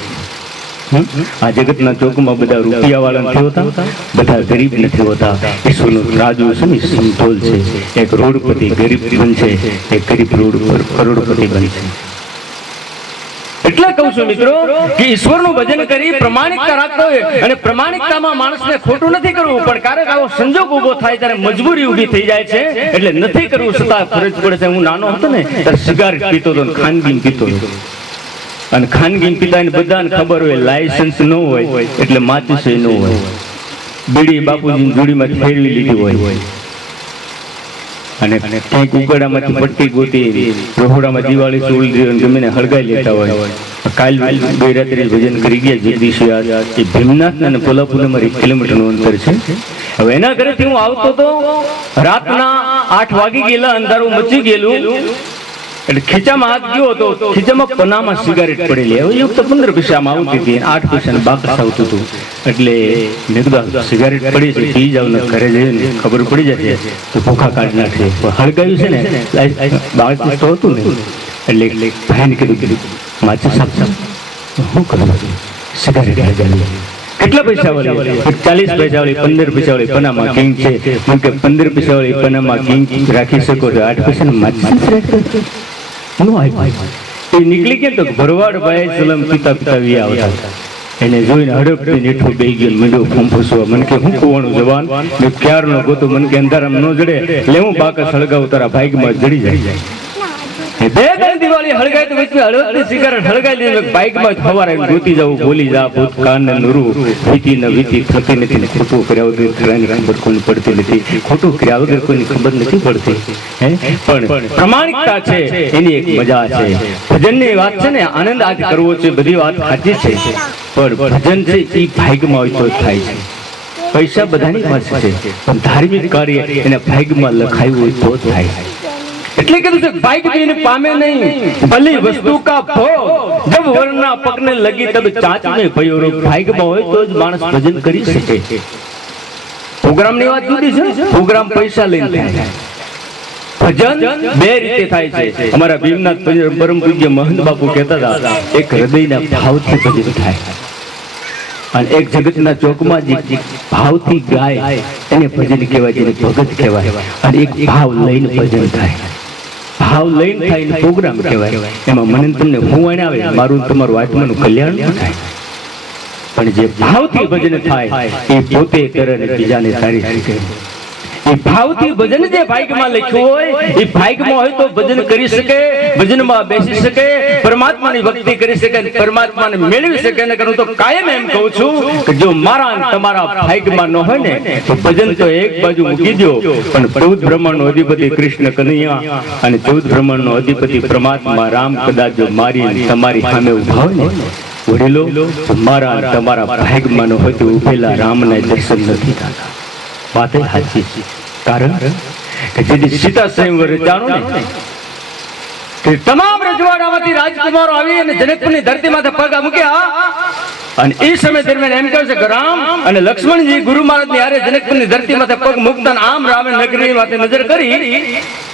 આ જગતના ચોકમાં બધા રૂપિયા વાળા નથી હોતા, બધા ગરીબ નથી હોતા. ઈશ્વરનું રાજુ છે ને સમતોલ છે. એક રોડપતિ ગરીબ બનશે, એક ગરીબ રોડ પર કરોડપતિ બનશે. એટલે કહું છું મિત્રો કે ઈશ્વરનું ભજન કરી પ્રમાણિકતા રાખતો હોય, અને પ્રમાણિકતામાં માણસને ખોટું નથી કરવું. પણ ક્યારેક આવો સંજોગ ઉભો થાય ત્યારે મજબૂરી ઊભી થઈ જાય છે, એટલે નથી કરવું, છતાં ફરજ પડે છે. હું નાનો હતો ને ત્યારે સિગારેટ પીતો હતો, ખાનગી પીતો હતો. અને ખાનગી પીતા બધાને ખબર હોય, લાયસન્સ ન હોય એટલે માચીસ ન હોય. બીડી બાપુજી જોડીમાં ફેરવી લીધી હોય અને ક્યાંક ઉકડામાંથી પટ્ટી ગોતી રહોડામાં દિવાળી ચોળી ગમીને હળગાઈ લેતા હોય. કાલ ગઈ રાત્રે ભજન કરી ગયા જગદીશ યાદ, એ ભીમનાથ અને કોલ્હાપુર 1 કિલોમીટરનું અંતર છે. હવે એના ઘરેથી હું આવતો તો રાતના 8 વાગી ગયેલા, અંધારું મચી ગયેલું. એટલે ખીચામાં હાથ ગયો હતો, ખીચામાં પનામાં સિગારેટ પડેલી. હવે એક તો 15 પૈસામાં આવતી હતી, 8 પૈસાનું બાકસ આવતું હતું. એટલે મેં કીધું સિગારેટ પડી છે, પી જાવ ને ઘરે જઈને ખબર પડી જશે તો ભૂખા કાઢી નાખશે. હળગાવ્યું છે ને બાળક તો હતું ને, એટલે ભાઈને કીધું માચીસ આપશો? શું કરું? સિગારેટ હળગાવી. કેટલા પૈસા વાળી? 40 પૈસા વાળી, 15 પૈસા વાળી પનામાં કિંગ છે. મને કે 15 પૈસા વાળી પનામાં કિંગ રાખી શકો છો, 8 પૈસાનું માચીસ એ નીકળી ગયા. તો ભરવાડ ભાઈ સલમ પિતા પિતા વી આવતા, એને જોઈને હડપથી નેઠું બે ગયો, મીંડો ફંફસવા. મને કે હું કુવાનું જવાન ક્યારનો ગોતો, મને કે અંધારામ ન જડે એટલે હું બાકસ હળગાવું, તારા ભાગમાં જડી જાય. 2 દિવાળી હળગાઈ તો વચ્ચે હળવદની સિગારેટ હળગાઈ દીધી. બાઇકમાં જ સવારે ગોતી જવું, બોલી જા ભૂતકાળ ને નૂરું, વીતી ન વીતી થતી નથી. ખોટું કર્યા વગર ખરાની ખબર કોઈને પડતી નથી, ખોટું કર્યા વગર કોઈની ખબર નથી પડતી. પણ પ્રમાણિકતા છે એની એક મજા છે. ભજનની વાત છે ને, આનંદ આજ કરવો છે, બધી વાત સાચી છે. પણ ભજન છે એ ભાગ્યમાં હોય તો થાય છે. પૈસા બધાની પાસે છે, પણ ધાર્મિક કાર્ય એના ભાગ્યમાં લખાયું હોય તો થાય છે. એટલે કીધું છે ભાગ્ય भी इन्हें पामे नहीं, भली वस्तु का भोग जब वरना पकने लगी तब चांच में भयो रोग. ભાગ્યમાં હોય તો જ માણસ ભજન કરી શકે. પ્રોગ્રામ ની વાત જુદી છે, પ્રોગ્રામ પૈસા લઈને થાય. ભજન 2 રીતે થાય છે. અમારા ભીમનાથ પરમ પૂજ્ય મહંત બાપુ કહેતા હતા, એક હૃદયના ભાવથી ભજન થાય, અને એક જગતના ચોકમાં જે ભાવથી ગાય એને ભજન કહેવાય, જેને ભગત કહેવાય. અને એક ભાવ લઈને ભજન થાય, ભાવ લઈને થાય એને પ્રોગ્રામ કહેવાય. એમાં મને તમને હું એને આવે, મારું તમારું આત્માનું કલ્યાણ થાય. પણ જે ભાવથી ભજન થાય એ પોતે કરે અને બીજાને સારી રીતે. એ ભાવથી ભજન જે ભાગ્યમાં લખ્યું હોય એ ભાગ્યમાં હોય તો ભજન કરી શકે, ભજનમાં બેસી શકે, પરમાત્માની ભક્તિ કરી શકે, પરમાત્માને મેળવી શકે. અને હું તો કાયમ એમ કહું છું કે જો મારા અને તમારા ભાગ્યમાં ન હોય ને તો ભજન તો એક બાજુ મૂકી દો, પણ 14 બ્રહ્માંડનો અધિપતિ કૃષ્ણ કનૈયા અને 14 બ્રહ્માંડનો અધિપતિ પરમાત્મા રામ કદાચ જો મારી તમારી સામે ઉભા હોય ને વડીલો, તો મારા અને તમારા ભાગ્યમાં ન હોય તો ઉભેલા રામના દર્શન નથી થતા. વાત એ સાચી છે. કારણ કે જેથી સીતા સ્વયંવર રચાણો ને તે તમામ રજવાડામાંથી રાજકુમારો આવી અને જનકપુરની ધરતી માથે પગ મૂક્યા. અને એ સમય દરમિયાન એમ કહે છે કે રામ અને લક્ષ્મણજી ગુરુ મહારાજની હારે જનકપુરની ધરતી માથે પગ મૂકતા આમ રામે નગરી માથે નજર કરી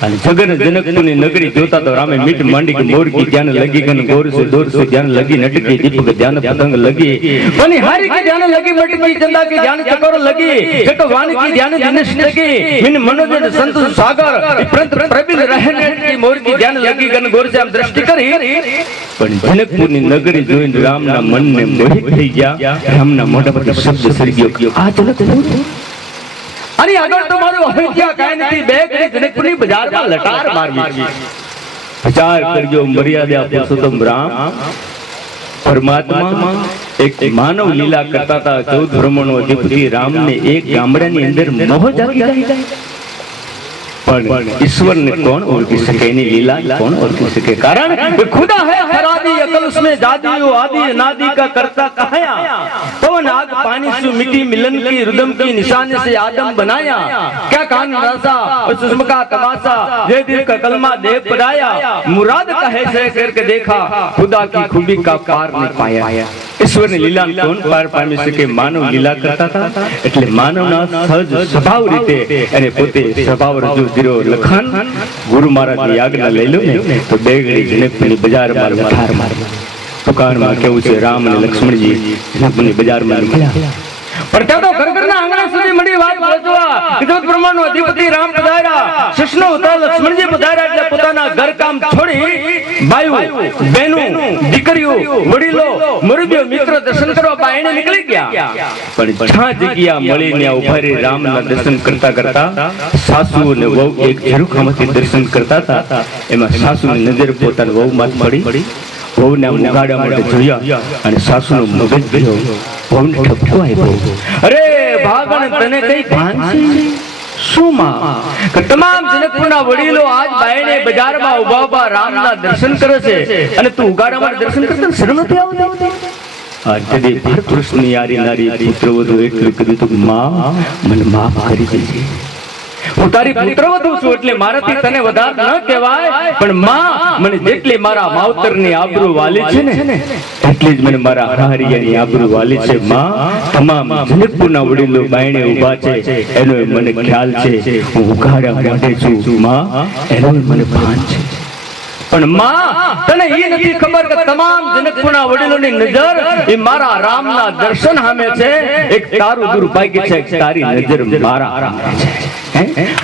અને જગન જનકપુરની નગરી જોતા તો રામે મીટ માંડી કે મોર કી ધ્યાન લગી ગન ગોર સે દોર સે ધ્યાન લગી નટકી દીપક ધ્યાન પતંગ લગી બની હારી કી ધ્યાન લગી મટકી ચંદા કી ધ્યાન ચકોર લગી જટ વાન કી ધ્યાન દિનેશ લગી મિન મનોજ સંત સાગર પ્રંત પ્રબિલ રહેને કી મોર કી ધ્યાન લગી ગન ગોર સે આમ દ્રષ્ટિ કરી. પણ જનકપુરની નગરી જોઈને રામના મનને મોહિત થઈ ગયા. રામના મોઢા પર શબ્દ સર્ગ્યો આ જનકપુર અને આગળ તો મારું અયોધ્યા કાંઈ નથી. બે ઘડી જનકપુરની બજારમાં લટાર મારવી. વિચાર કરજો મર્યાદા પુરુષોત્તમ રામ પરમાત્મા એક માનવ લીલા કરતા હતા. 14 બ્રહ્માંડનો અધિપતિ રામને એક ગામડાની અંદર મોહ જાગી જાય. પણ ઈશ્વરને કોણ ઓળખી શકે, એની લીલા કોણ ઓળખી શકે? કારણ કે ખુદા है खरादी अकल उसमें जादी हो आदि अनादि का करता कहाया पवन आग पानी से मिट्टी मिलन की रुदम की निशानी से आदम बनाया क्या कान रसा और सुषमा का तमाशा ये दिल का कलमा दे पढ़ाया मुराद कहे से करके देखा खुदा की खूबी का पार नहीं पाया. ઈશ્વરની લીલા કોણ પાર પામી શકે? માનવ લીલા કરતા હતા. એટલે માનવના સહજ સ્વભાવ રીતે અને પોતે સ્વભાવ રજૂ કર્યો. લખાણ ગુરુ મહારાજની આજ્ઞા લઈ લો ને તો બે ઘડી જનકપુરની બજારમાં લઠાર મારી. દુકાનમાં કેવું છે રામ અને લક્ષ્મણજી જનકપુરની બજારમાં નીકળ્યા. પણ ત્યાં તો ઘરના આંગણા સુધી મંડી વાત પહોંચવા. કીધું બ્રહ્માંડનો અધિપતિ રામ પધાર્યા, શિષ્ણો ઉતાર લક્ષ્મણજી પધાર્યા. એટલે પોતાના ઘર કામ છોડી બાયુ બહેનો દીકરીઓ વડીલો મુરબીઓ મિત્ર દર્શન કરવા બાયણે નીકળી ગયા. પણ જ્યાં જગ્યા મળીને ઉભા રહી રામના દર્શન કરતા કરતા સાસુ અને વહુ એક ઝરૂખામાંથી દર્શન કરતા હતા. એમાં સાસુની નજર પોતાના વહુ માં પડી. વહુના મુગાડા માટે જોયા અને સાસુનો મગજ ગયો. વહુને ઠપકો આપ્યો, અરે ભાગણ તને કઈ ભાન છે શું માં? કે તમામ જનકપુરના વડીલો આજ બાયણે બજારમાં ઉભા ઉભા રામના દર્શન કરે છે અને તું ઉગાડામાં દર્શન કરતા શરમ નથી આવતી? આજે પુરુષની યારી નારી પુત્રવધુ એટલું કીધું તું માં મને માફ કરી દેજે. હું તારી પુત્રવધુ છું એટલે મારાથી તને વધારે ન કહેવાય, પણ માં મને જેટલી મારા માવતરની આબરૂ વાલી છે ને એટલી જ મને મારા હરિયાની આબરૂ વાલી છે. માં તમામ જનકપુરના વડીલો બાયણે ઊભા છે એનો મને ખ્યાલ છે. હું ઉઘાડા માટે છું માં, એનો મને ભાન છે. પણ માં તને એ નથી ખબર કે તમામ જનકપુરના વડીલોની નજર એ મારા રામના દર્શન સામે છે. એક તારું દુર્ભાગ્ય છે, એક તારી નજર મારા સામે છે.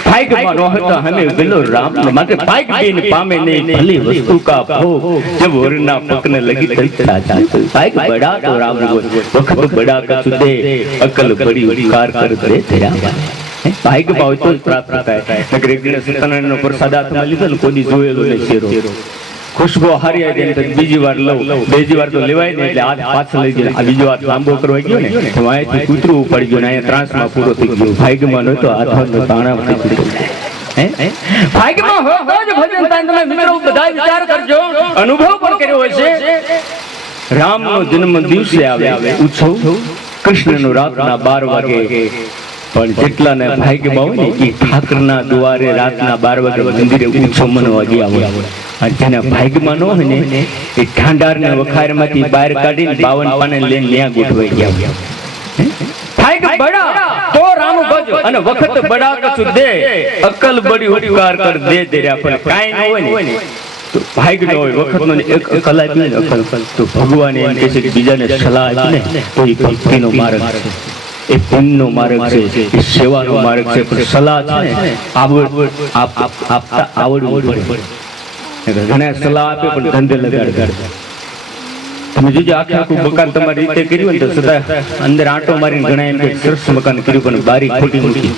भाग्य नो तो हमें बिलो राम मात्र भाग्य बिन पामे नहीं भली वस्तु का भोग जब वरना पकने लगी तलता जाता. भाग्य बड़ा तो राम वक्त बड़ा का सुदे अकल बड़ी उपकार कर दे तेरा भाग्य भाव तो प्राप्त થાય. નગર એક દિન સત્યનારાયણનો પ્રસાદ હાથમાં લીધો ને કોઈ જોયેલો ને શેરો ખુશ્બુ હારી આવી તો બીજી વાર લઉં, બીજી વાર તો લેવાય ને એટલે હાથ પાછળ લઈ ગયો. આ બીજો હાથ લાંબો કરવા ગયો ને તો અહીંથી કૂતરું પડી ગયું ને અહીંયા ત્રાસમાં પૂરો થઈ ગયો. ભાગ્યમાં નહોતો હાથમાં તાણામાંથી કૂતરું. ભાગ્યમાં હોય તો જ ભજન થાય. તમે મિત્રો બધા વિચાર કરજો, અનુભવ પણ કર્યો હશે. રામનો જન્મ દિવસે આવે ઉત્સવ, કૃષ્ણનો રાતના 12 વાગે. પણ જેટલાને ભાગ્યમાં હોય ને એ ઠાકરના દ્વારે રાતના 12 વાગે મંદિરે ઉત્સવ મનાવવા ગયા હોય. અને જેના ભાગ્યમાં ન હોય ને એ ઠાંડારના વખારમાંથી બહાર કાઢીને 52 પાને લઈને ત્યાં ગોઠવાઈ ગયા. ભાગ્ય બડા તો રામ ભજ અને વખત બડા કછું દે અકલ બડી ઉપકાર કર દે તેરા. પણ કાઈ ન હોય ને તો ભાગ્ય ન હોય, વખતનો એક અકલ આપી ને અકલ તો ભગવાન એમ કહે છે કે બીજાને સલાહ આપી ને તો એ ભક્તિનો માર્ગ છે, એ પુણ્યનો માર્ગ છે, એ સેવાનો માર્ગ છે. પણ સલાહ છે ને આપતા આવડવું પડે. ઘણા સલાહ આપે પણ ધંધે લગાડ. તમે જોજો આખે આખું મકાન તમારી રીતે કર્યું ને તો સદા અંદર આંટો મારીને ઘણા એમ કે સરસ મકાન કર્યું પણ બારી ખોટી મૂકી.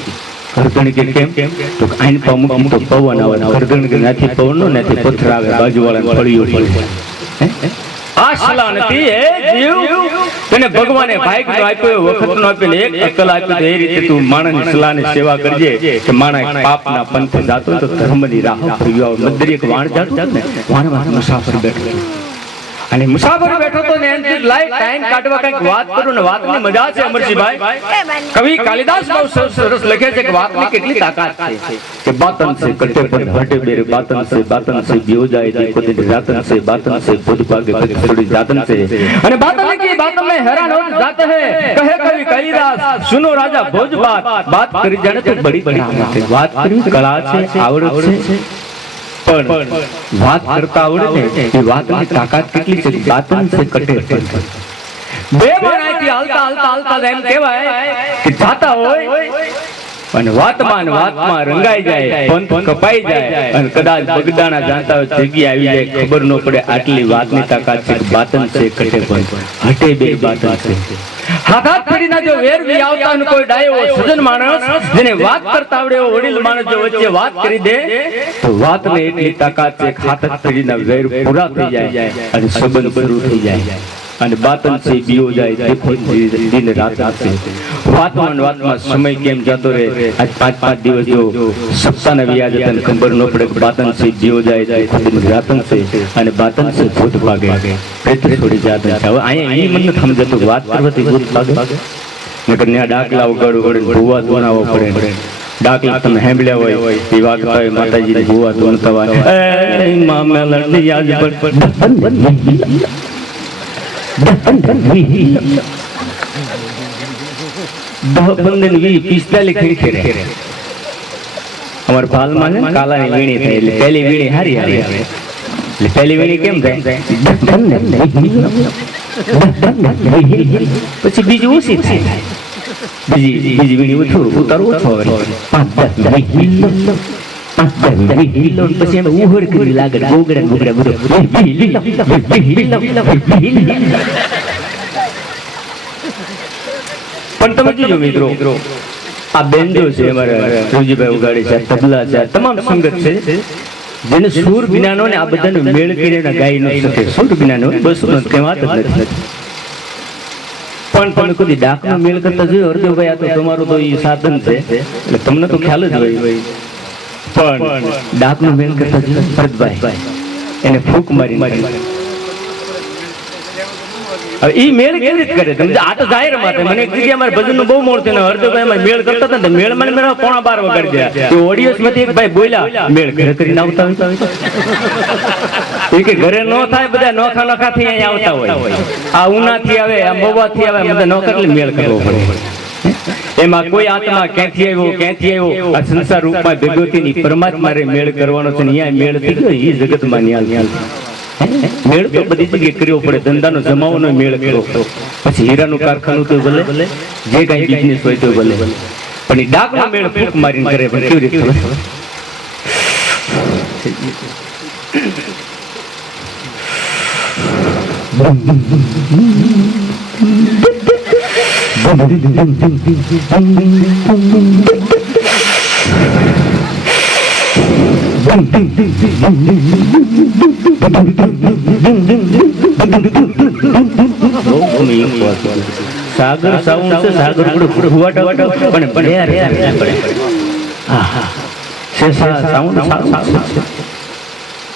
કરધણ કે કેમ તો આઈન પમુક તો પવન આવે કરધણ કે નાથી પવન નો નાથી પથ્થર આવે બાજુવાળાને ફળિયું પડે આ સલાહ નથી હે જીવ તને ભગવાને ભાગ નો આપ્યો વખત નો આપ્યો એક અકલ આપ્યો તો એ રીતે તું માણસની સલાહની સેવા કરજે કે માણસ પાપના પંથે જાતો તો ધર્મની રાહ ફર્યો મદરી એક વાણ જાત ને વાણમાં મુસાફર બેઠો અને મુસાફર બેઠો તો ને એની લાઈફ ટાઈમ કાઢવા કંઈક વાત કરું ને વાતની મજા છે અમરજીભાઈ કવિ કાલિદાસ બહુ સરસ લખે છે કે વાતની કેટલી તાકાત છે કે બાતન से कटे पर हटे बेरे बातन से बियो जाए दी खुद जातन से खुद पागे थोड़ी जातन से અને बातन की बात में हैरान हो जाते हैं कहे कवि कालिदास सुनो राजा भोज बात કરી જાણે તો બડી બડી વાત કરવી કળા છે આવડત છે પણ વાત કરતા આવડે ને એ વાતની તાકાત કેટલી છે બાતન સે કટે બે બનાઈથી હાલતા એમ કહેવાય કે જાતા હોય અને વાતમાં રંગાઈ જાય પંથ કપાઈ જાય અને કદાચ બગદાણા જાણતા હોય જગ્યા આવી જાય ખબર ન પડે આટલી વાતની તાકાત છે બાતન છે કટે પણ હટે બે બાતન છે હાથ ફરીના જો વેર વી આવતા ને કોઈ ડાયો સજન માણસ જેને વાત કરતા આવડે એવો વડીલ માણસ જો વચ્ચે વાત કરી દે તો વાતને એટલી તાકાત છે હાથ ફરીના વેર પૂરા થઈ જાય અને સંબંધ શરૂ થઈ જાય અને બાતન से बियो जाए देखो दिन रात से वातમાં સમય કેમ જતો રહે આજ 5 દિવસ જો સપ્તાહના વ્યાજ તને ખબર ન પડે બાતન से बियो जाए देखो दिन रात से અને બાતન से ભૂત ભાગે પ્રેત છોડી જાત છે હવે અહીંયા ઈ મન સમજતો વાત કરવાથી ભૂત ભાગે નકર ન્યા ડાકલા ઉગાડ ભૂવા દોનાવો પડે ડાકલા તમે હેંબળ્યા હોય એ વાગતા હોય માતાજીની ભૂવા દોનતા હોય એ મામા લડની યાદ પર બંધન 45 ખીડખીડે અમાર ભાલમાં ને કાલાની વીણી થાય એટલે પહેલી વીણી હારી એટલે પહેલી વીણી કેમ થાય પછી બીજી ઓછી થાય બીજી વીણી ઉતારવું ઓછો પછી એમ ઉહર કરી લાગે ગોગડા બધું પણ તમે જોજો મિત્રો આ બેન્ડો છે અમારા રૂજીભાઈ ઉગાડી છે તબલા છે તમામ સંગત છે જેને સુર વિનાનો ને આ બધાનો મેળ કરીને ગાઈ ન શકે સુર વિનાનો બસ કઈ વાત જ નથી પણ તમે કોઈ ડાકનો મેળ કરતા જોયો હરદેવભાઈ આ તો તમારું તો એ સાધન છે એટલે તમને તો ખ્યાલ જ હોય પણ ડાકનો મેળ કરતા જોયો ભરતભાઈ એને ફૂંક મારી હવે ઈ મેળ કેવી રીતે કરે તમે આ તો જાહેર માં મને એક જગ્યાએ અમારે ભજન નું બહુ મોડ થયું હરદેવભાઈ અમે મેળ કરતા હતા ને મેળ મને મેરા 12:15 વગાડી ગયા તો ઓડિયન્સ માંથી એક ભાઈ બોલ્યા મેળ ઘરે કરીને આવતા હોય એ કે ઘરે નો થાય બધા નોખા થી અહીંયા આવતા હોય આ ઉનાથી આવે આ મોવાથી આવે બધા નોખા એટલે મેળ કરવો પડે એમાં કોઈ આત્મા ક્યાંથી આવ્યો આ સંસાર રૂપમાં ભેગોતીની પરમાત્મા રે મેળ કરવાનો છે ને અહીંયા મેળ થઈ ગયો એ જગતમાં ન્યાલ મેળ તો બધી જગ્યાએ કરવો પડે ધંધાનો જમાવાનો મેળ કર્યો પછી હીરાનું કારખાનું તો ભલે જે કઈ બિઝનેસ હોય તો ભલે પણ એ ડાકનો મેળ ફૂંક મારીને કરે પણ કેવી રીતે સાગર સાઉન્ડ છે સાગર પૂરો હુવાટા વાટા પણ પડ્યા રે પડે હા હા છે સાઉન્ડ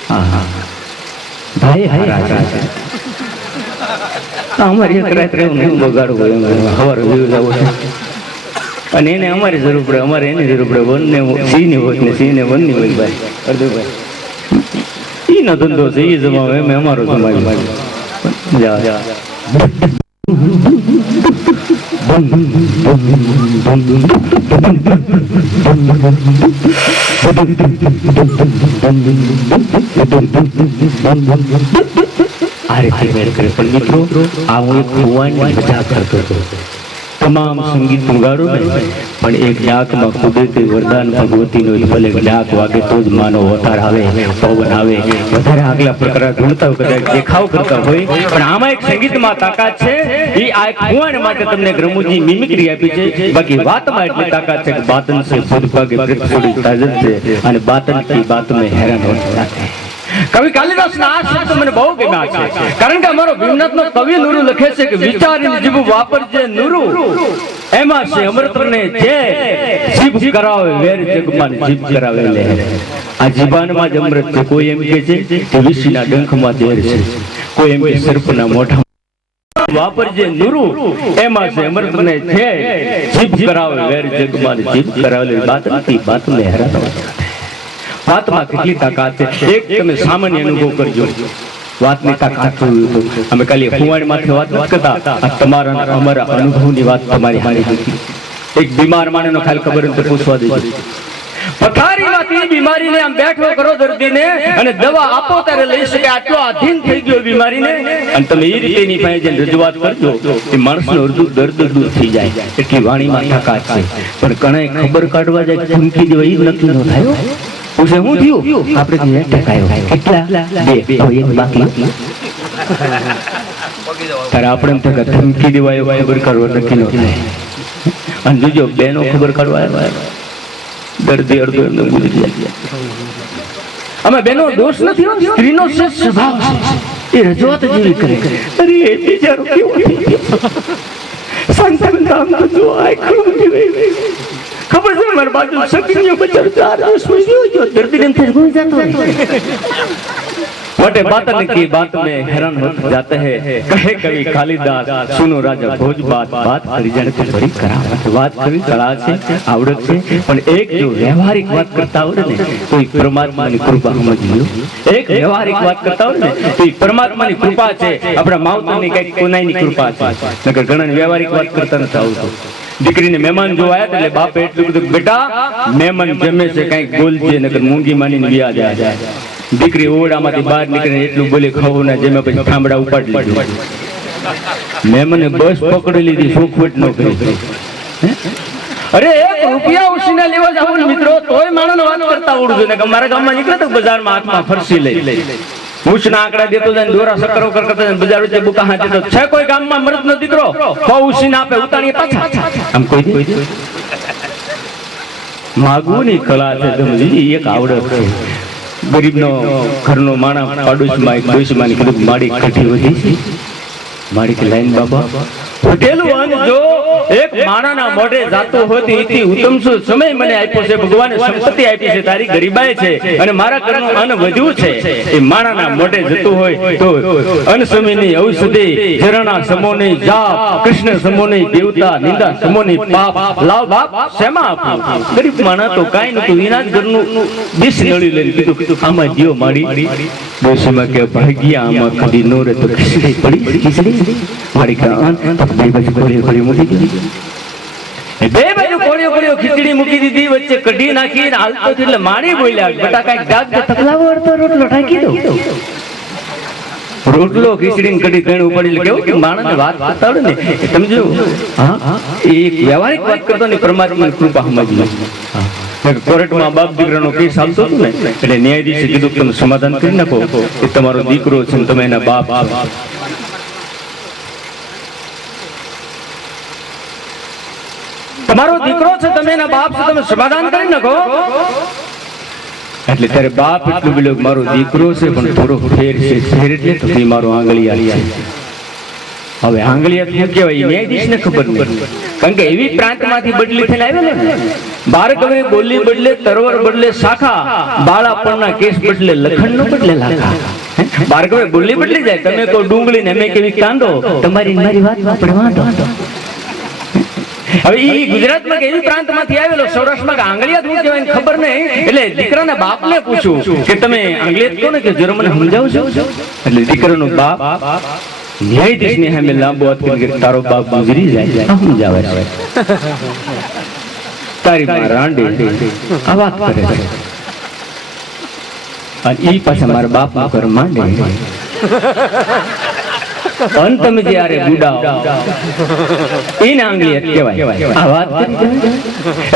હા હા ભાઈ હારા છે અમારી એક રાત રહેવું નહીં બગાડવું હવાર વ્યૂ લાવો છે અને એને અમારી જરૂર પડે અમારે એની જરૂર પડે વનને સિંહની હોય ને સિંહને વનની હોય ભાઈ અર્ધુભાઈ ઈનો ધંધો છે એ જમાવે એમ અમારો જમાવી જા જા આ રીતે મેળ કરે પણ મિત્રો આ હું એક ભુવાની મજા કરતો હતો તમામ સંગીત વગાડો ને પણ એક ડાકમાં કુદરતી વરદાન ભગવતીનો ભલે ડાક વાગે તો જ માનો અવતાર આવે, પવન આવે, વધારે આગલા પ્રકાર ઢૂંઢતા હોય, કદાચ દેખાવ કરતા હોય, પણ આમાં એક સંગીતમાં તાકાત છે. એ આ એક કુંવાણ માટે તમને રમૂજી મિમિક્રી આપી છે. બાકી વાતમાં એટલી તાકાત છે કે બાતન સે ખુદ ભાગે વૃક્ષ છોડી તાજત છે અને બાતન કી બાત મેં હેરાન હો જાતે. કવિ કાલિદાસના આ શબ્દ મને બહુ ગમ્યા છે, કારણ કે અમારો ભીમનાથનો કવિ નુરુ લખે છે કે વિચારીને જીભ વાપરજે નુરુ, એમાં છે અમૃતને જે જીભ કરાવે વેર જગમાં જીભ કરાવે લે. આ જીભાનમાં જ અમૃત છે. કોઈ એમ કહે છે કે વિષના ડંખમાં ઝેર છે, કોઈ એમ કે સર્પના મોઢામાં. વાપરજે નુરુ, એમાં છે અમૃતને જે જીભ કરાવે વેર જગમાં જીભ કરાવે લે. બાત નથી બાત મે હેરાન હો. વાતમાં કેટલી તાકાત છે એક તમે સામાન્ય અનુભવ કરજો. વાતની તાકાત જોયું તો અમે કાલે કુંવાડી માંથી વાત કરતા, આ તમારા અમારા અનુભવની વાત તમારી હારી હતી. એક બીમાર માણસનો ખાલી ખબર નથી પૂછવા દેજો. પથારીમાંથી બીમારીને આમ બેઠો કરો દર્દીને અને દવા આપો ત્યારે લઈ શકે આટલો આધીન થઈ ગયો બીમારીને, અને તમે એ રીતે એની પાસે જઈને રજૂઆત કરજો એ માણસનું અડધું દર્દ દૂર થઈ જાય. એટલી વાણીમાં તાકાત છે. પણ કણાય ખબર કાઢવા જાય ધમકી દેવા એ નક્કી ન થાય. પૂછે શું થયું? આપણે ટકાયો કેટલા? 2. હવે એક બાકી. ત્યારે આપણે એમ થાય ધમકી દેવાય ખબર કાઢવા નક્કી ન થાય. અને જોજો બેનો ખબર કાઢવા દર્દી અડધો એમને ગુજરી જાય. અમે બેનો દોષ નથી, સ્ત્રીનો સ્વભાવ છે. એ રજૂઆત જેવી કરે. અરે એ બિચારો કેવો થઈ ગયો. સંતાન કામ તો જો આ ખબર છે મારી બાજુ સકીનો બચારો 4 વર્ષ ગયો દર્દી ને થઈ ગયો જાતો મોટે बातन की बात में हैरान हो जाते हैं. कहे कवि कालिदास सुनो राजा भोज बात बात કરી જાણે તો બરી કરાવત. વાત કરવી કળા છે, આવડત છે, પણ એક જો વ્યવહારિક વાત કરતા આવડે ને તો એ પરમાત્માની કૃપા સમજી લો. એક વ્યવહારિક વાત કરતા આવડે ને તો એ પરમાત્માની કૃપા છે, આપણા માવતરની કઈક કોનાઈની કૃપા છે. નકર ઘણા વ્યવહારિક વાત કરતા નથી આવડતું. દીકરીને મહેમાન જો આયા એટલે બાપે એટલું કીધું બેટા મહેમાન જમે છે કઈક બોલજે નકર મૂંગી માનીને વ્યા જાય. દીકરી ઓરડામાંથી બહાર નીકળીને એટલું બોલે ખાવું ના જેમાં પછી ઠામડા ઉપાડી લીધું. મેં મને બસ પકડી લીધી, સુખવટ ન કરી. અરે 1 રૂપિયા ઉછીને લેવા જાવ ને મિત્રો તોય માણસને વાત કરતા આવડું ને. મારા ગામમાં નીકળે તો બજારમાં હાથમાં ફરસી લઈ ઉછના આંકડા દેતો જાય, દોરા સકરો કરતા જાય, બજાર વચ્ચે બુકા હાથે તો છે કોઈ ગામમાં મરદનો દીકરો બહુ ઉછીને આપે ઉતાણીએ પાછા. આમ કોઈ માગવુંની કળા છે સમજી એક આવડત છે. ગરીબનો ઘરનો માણા પાડોશમાં એક ડોશીમાની કીધું માડી કઠી વધી છે. માડી કે લાઈન બાબા પટેલું અન જો એક માણાના મોઢે જાતો હોય એથી ઉત્તમ શું સમય મને આપ્યો છે. ભગવાને સંપત્તિ આપી છે, તારી ગરીબાઈ છે અને મારા ઘરનું અન્ન વધ્યું છે. એ માણાના મોઢે જતું હોય તો અન્ન સમયની ઔષધિ, ઝરણા સમોની જાપ, કૃષ્ણ સમોની દેવતા, નિંદા સમોની પાપ. લાવ બાપ શેમાં આપું? ગરીબ માણા તો કાઈ નતું, એના જ ઘરનું ડીશ નળી લઈને કીધું આમાં જીઓ માડી. ડોશીમાં કે ભાગ્યા આમાં કદી નો રે તો ખીચડી પડી. ખીચડી માડી કા બે બાજુ કોળી મૂકી દીધી. બે બાજુ કોળીઓ ખીચડી મૂકી દીધી, વચ્ચે કઢી નાખી હાલતો એટલે માણી બોલ્યા બેટા કઈક દાગ તકલાવો અડતો રોટલો ઢાંકી દો. રોટલો ખીચડી કઢી ત્રણ ઉપાડી કેવું કે માણસને વાત કરતા આવડે ને તમે જો હા એ વ્યવહારિક વાત કરતો ને પરમાત્માની કૃપા સમજી. કોર્ટમાં બાપ દીકરાનો કેસ હાલતો હતો ને એટલે ન્યાયાધીશે કીધું તમે સમાધાન કરી નાખો એ તમારો દીકરો છે તમે એના બાપ છો. તમારો દીકરો છે તમે એના બાપ છો, તમે સમાધાન કરી નાખો. એટલે ત્યારે બાપ એટલું બોલ્યો મારો દીકરો છે પણ થોડો ફેર છે. ફેર એટલે તો મારો આંગળીયા. હવે આંગળીયા શું કહેવાય ન્યાયાધીશને ખબર નથી, કારણ કે એવી પ્રાંતમાંથી બદલી થઈને આવેલો ને. બાળકને બોલી બદલે તરવર બદલે શાખા, બાળાપણના કેસ બદલે લખણ નો બદલે લાખા. બાળકને બોલી બદલી જાય, તમે કહો ડુંગળી ને અમે કેવી કાંદો, તમારી મારી વાત વાપરવા. હવે ઈ ગુજરાતમાં કે એવી પ્રાંતમાંથી આવેલો, સૌરાષ્ટ્રમાં આંગળીયા શું કહેવાય ખબર નહીં. એટલે દીકરાના બાપને પૂછ્યું કે તમે આંગળીયા કહો ને કે જરા મને સમજાવો છો. એટલે દીકરાનો બાપ ન્યાયાધીશ ની સામે લાંબો હાથ કરી તારો બાપ ગુજરી જાય સમજાવે છે. તારી માં રાંડી આ વાત કરે છે અને ઈ પાછા મારા બાપ નું ઘર માંડે. અને તમે જ્યારે બુડાઓ એને આંગળી કહેવાય આ વાત કરી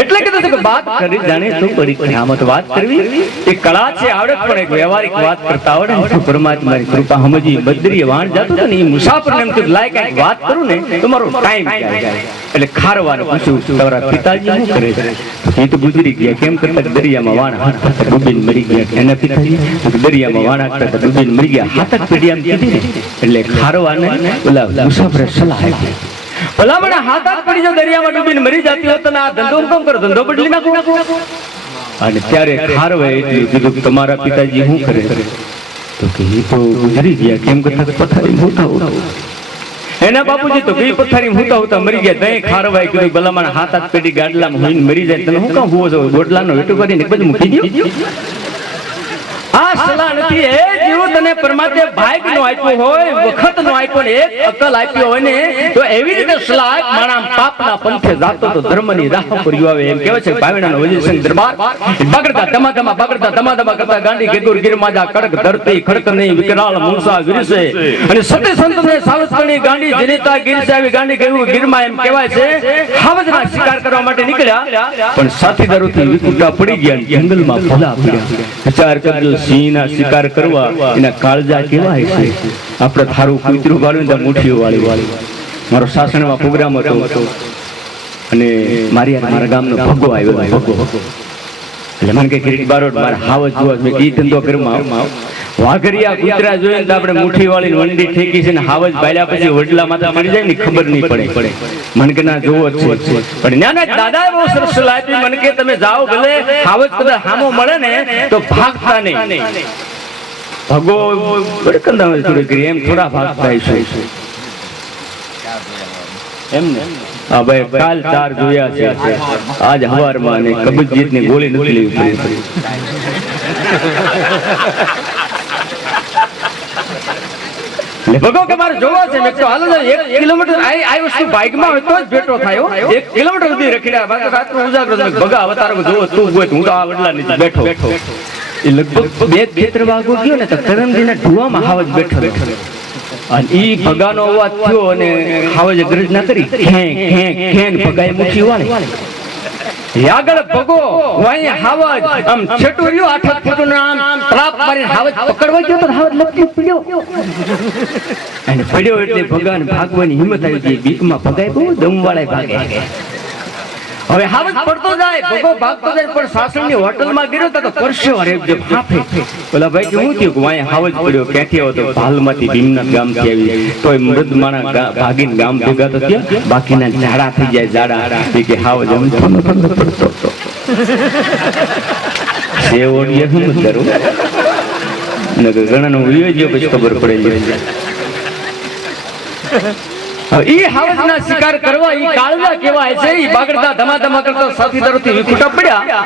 એટલે કીધું કે વાત કરી જાણે તો બડી કરામત વાત કરવી એ કળા છે આવડત પણ એક વ્યવહારિક વાત કરતા આવડે ને તો પરમાત્માની કૃપા સમજી બદરીએ વાણ જાતો તો ને એ મુસાફરને એમ કે લાય કાંઈક વાત કરું ને તમારો ટાઈમ જાય એટલે ખારવાને પૂછ્યું તમારા પિતાજી શું કરે છે એ તો ગુજરી ગયા કેમ કરતા દરિયામાં વાણ હાંકતા ડૂબીને મરી ગયા એના પિતાજી દરિયામાં વાણ હાંકતા ડૂબીને મરી ગયા હાથક પેઢી આમ કીધી ને એટલે ખારવાને ઓલા મુસાફરે સલાહ આપી ભલા મને હાથ પડી જો દરિયામાં ડૂબીને મરી જતી હોત ને આ ધંધો કેમ કરો ધંધો બદલી નાખો અને ત્યારે ખારવે એટલું કીધું કે તમારા પિતાજી શું કરે તો કે એ તો ગુજરી ગયા કેમ કરતા પથારી હોતા હોતા એના બાપુજી તો ગઈ પથારી હોતા હોતા મરી ગયા તઈ ખારવાએ કીધું ભલા મને હાથ પેઢી ગાડલામાં હોઈને મરી જાય તને હું કામ હુવો છો ગોડલાનો વેટો કરીને બધું મૂકી દો આ સલાહ નથી એ જીવ તને પરમાત્માએ ભાગ નો આપ્યો હોય વખત નો આપ્યો ને એક અકલ આપ્યો હોય ને તો એવી રીતે સલાહ માણસ પાપના પંથે જાતો તો ધર્મની રાહ પર આવે એમ કહેવાય છે ભાવનાનો વજીરસિંહ દરબાર બગડતા ધમાધમા કરતા ગાંડી ગેગુર ગિરમાજા કડક ધરતી ખડક નહીં વિકરાળ મૂસા વિરસે અને સતે સંતને સાવસ્કણી ગાંડી જનિતા ગિરસે આવી ગાંડી ગેગુર ગિરમા એમ કહેવાય છે હાવજના શિકાર કરવા માટે નીકળ્યા પણ સાથીદારોથી વિકુટા પડી ગયા જંગલમાં ભલા પડ્યા વિચાર કરજો સિંહના શિકાર કરવા એના કાળજા કેવા છે આપણે થારું કૂતરું વાળ્યું ત્યાં મુઠ્ઠીઓ વાળી મારો સાસણમાં પ્રોગ્રામ હતો અને મારા ગામનો ભગો આવ્યો ભગો એટલે મને કે કિરીટ બારોટ મારે હાવજ જોવા મેં ઈ ધંધો કરમાં વાઘરિયા કૂતરા જોઈએ તો આપણે મુઠ્ઠી વાળી વંડી ઠેકી છે ને હાવજ બાળ્યા પછી વડલા માથા મળી જાય ને ખબર નહીં પડે મને કે ના જોવો જ છે પણ ના દાદાએ બહુ સરસ સલાહ આપી મને કે તમે જાઓ ભલે હાવજ કદાચ હામો મળે ને તો ભાગતા નહીં ભગો બડકંદા થોડી કરી એમ થોડા ભાગતા છે એમ ને હા ભાઈ કાલ 4 જોયા છે આજ હવારમાં ને કબજિયત ની ગોળી નથી લેવી પડી ભગો કે મારે જોવા છે મેં તો હાલો 1 કિલોમીટર આ વસ્તુ બાઇકમાં હોય તો જ ભેટો થાય 1 કિલોમીટર સુધી રખડ્યા બાકી રાતનો ઉજાગરો ભગા અવતારો જોવો તું હોય હું તો આ વડલા નીચે બેઠો એ લગભગ 2-3 વાગો ગયો ને તો કરમજીના ઢુવામાં હાવજ બેઠો અને ઈ ભગાનો અવાજ થયો અને હાવજે ગર્જના કરી ખે ખે ખે ભગાએ મુઠ્ઠી વાળી આગળ ભગો વાય હાવજ આમ છેટું રહ્યો 8 ફૂટનું આમ ત્રાપ મારીને હાવજ પકડવા ગયો તો હાવજ લપટી પડ્યો અને પડ્યો એટલે ભગાને ભાગવાની હિંમત આવી ગઈ બીકમાં ભગાય બહુ દમવાળા ભાગે હવે હાવજ પડતો જાય ભગો ભાગતો જાય પણ સાસણની હોટલમાં ગયો તો પરસ્યો રેબજો ફાફે ઓલા ભાઈ કે હું થયું કે વાય હાવજ પડ્યો ક્યાંથી આવ્યો તો ભાલમાંથી ભીમનાથ ગામથી આવી તોય મૃદ માણા ભાગીને ગામ ભેગા તો થયા બાકીના ઝાડા થઈ જાય ઝાડા એ કે હાવજ એમ પડતો સેવોડીએ હું કરું નગર ઘણાનો વિયો ગયો પછી ખબર પડે ઈ હાવજના શિકાર કરવા ઈ કાળજા કેવાય છે ઈ બાગડતા ધમાધમા કરતા સાથીદારોથી વિખુટા પડ્યા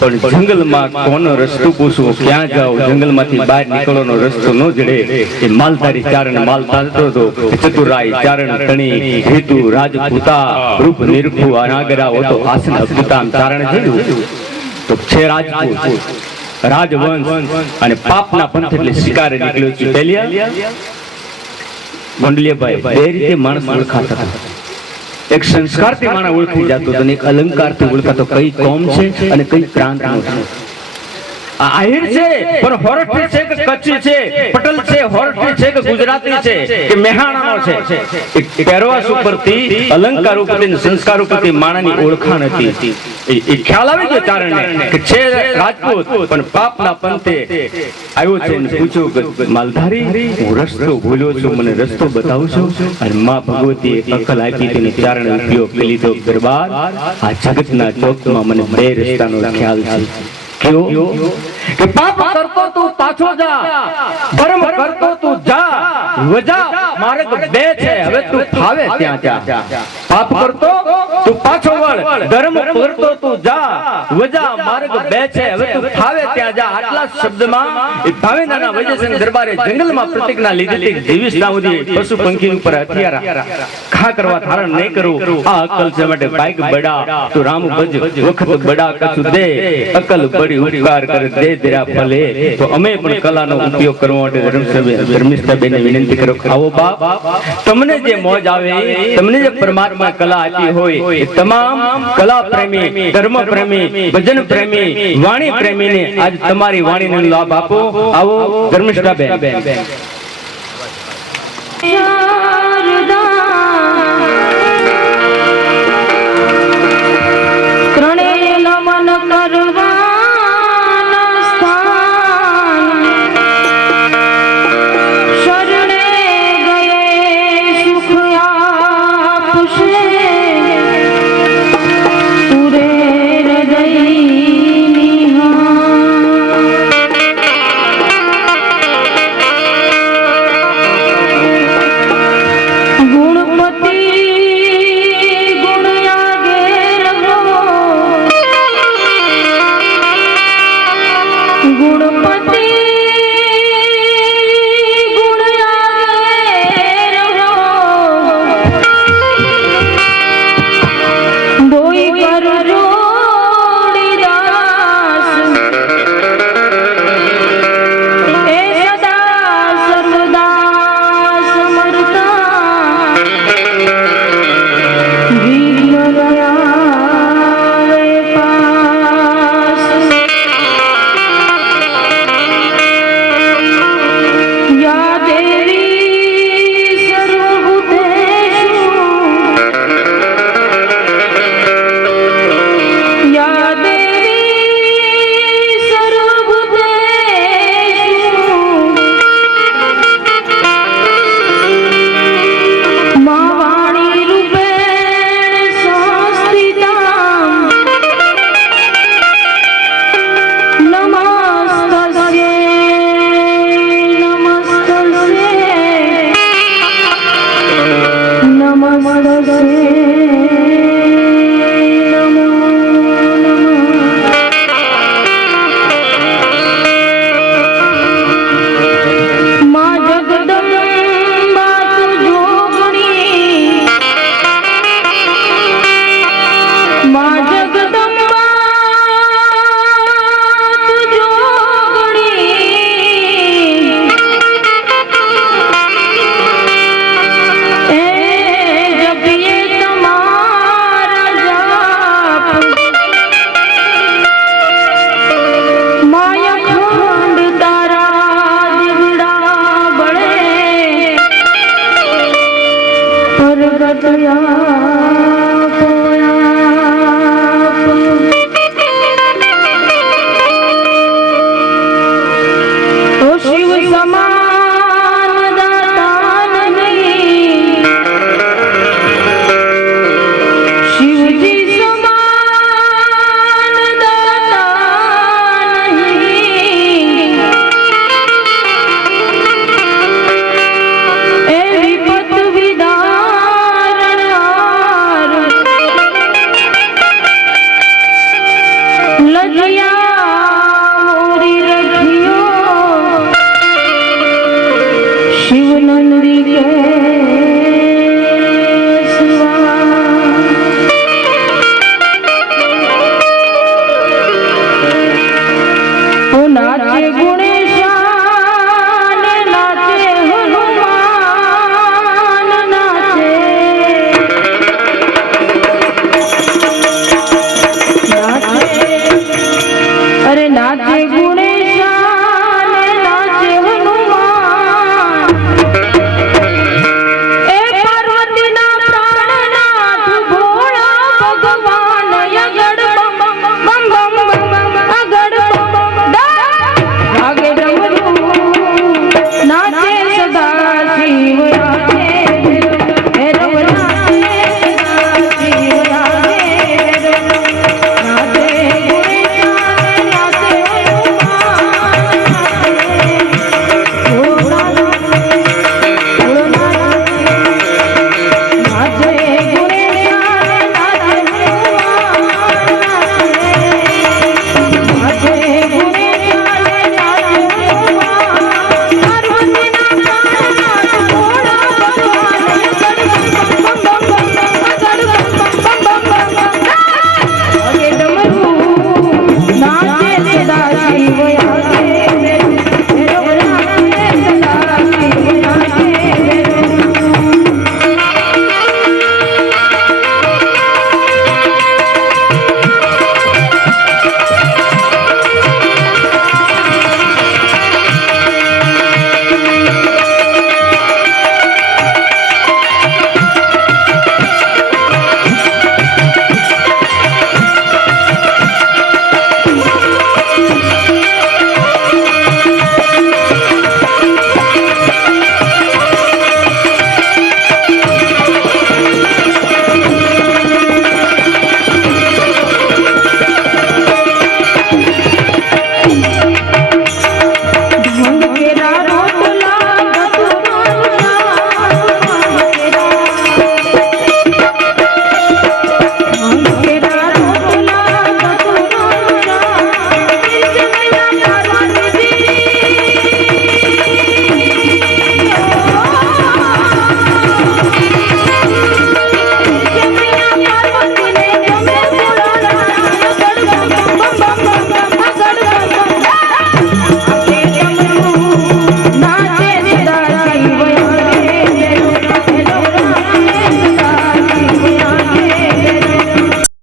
પણ જંગલમાં કોનો રસ્તો પૂછવો ક્યાં જાવ જંગલમાંથી બહાર નીકળવાનો રસ્તો ન જડે એ માલધારી ચારણ માલ ચાલતો હતો ચતુરાઈ ચારણ તણી હેતુ રાજપૂતા રૂપ નિરખુ અનાગરા હતો આસન અદ્ભુતામ ચારણ જોયું તો છે રાજપૂત રાજવંશ અને પાપના પંથ એટલે શિકારે નીકળ્યો છે પેલિયા ગોંડલિયાભાઈ બે રીતે માણસ ઓળખાતા હતા એક સંસ્કારથી માણસ ઓળખી જતો હતો અને એક અલંકારથી ઓળખાતો કઈ કોમ છે અને કઈ પ્રાંતનો છે આહિર છે પણ હોરઠી છે કે કચ્છી છે પટેલ છે હોરઠી છે કે ગુજરાતી છે કે મેહાણાનો છે એક પહેરવાશ ઉપરથી અલંકાર ઉપરથી સંસ્કાર ઉપરથી માણાની ઓળખાણ હતી એ ખ્યાલ આવી ગયો ચારણને કે છે રાજપૂત પણ પાપના પંથે આવ્યો છે અને પૂછ્યું કે માલધારી હું રસ્તો ભૂલ્યો છું મને રસ્તો બતાવશો અને માં ભગવતી અકલ આપી તેને ચારણ ઉપયોગ કરી લીધો દરબાર આ જગતના ચોકમાં મને બે રસ્તાનો ખ્યાલ છે કે પાપ કરતો તું પાછો જા ધર્મ કરતો તું જા વજા માર્ગ બે છે હવે તું ફાવે ત્યાં જા પાપ કરતો તું પાછો વળ, ધર્મ કરતો તું જા, વજા માર્ગ બે છે, હવે તું ફાવે ત્યાં જા. આટલા શબ્દમાં એ ભાવેનાના વૈજયસિંહ દરબારે જંગલમાં પ્રતિજ્ઞા લીધી હતી, જીવીશ ત્યાં સુધી પશુ પંખી ઉપર હથિયાર ખા કરવા ધારણ નહીં કરું. આ અકલ છે માટે બાઈક બડા તું રામ ભજ, વખત બડા કછું દે, અકલ બડી ઉપકાર કરે દે તેરા ભલે. તો અમે પણ કલાનો ઉપયોગ કરવા માટે ધર્મિષ્ઠાબેનને વિનંતી કરો, આવો બાપ, તમને જે મોજ આવે, તમને જે પરમાત્મા કલા આપી હોય, એ તમામ કલા પ્રેમી, ધર્મ પ્રેમી, ભજન પ્રેમી, વાણી પ્રેમીને આજ તમારી વાણીનો લાભ આપો. આવો ધર્મિષ્ઠાબેન.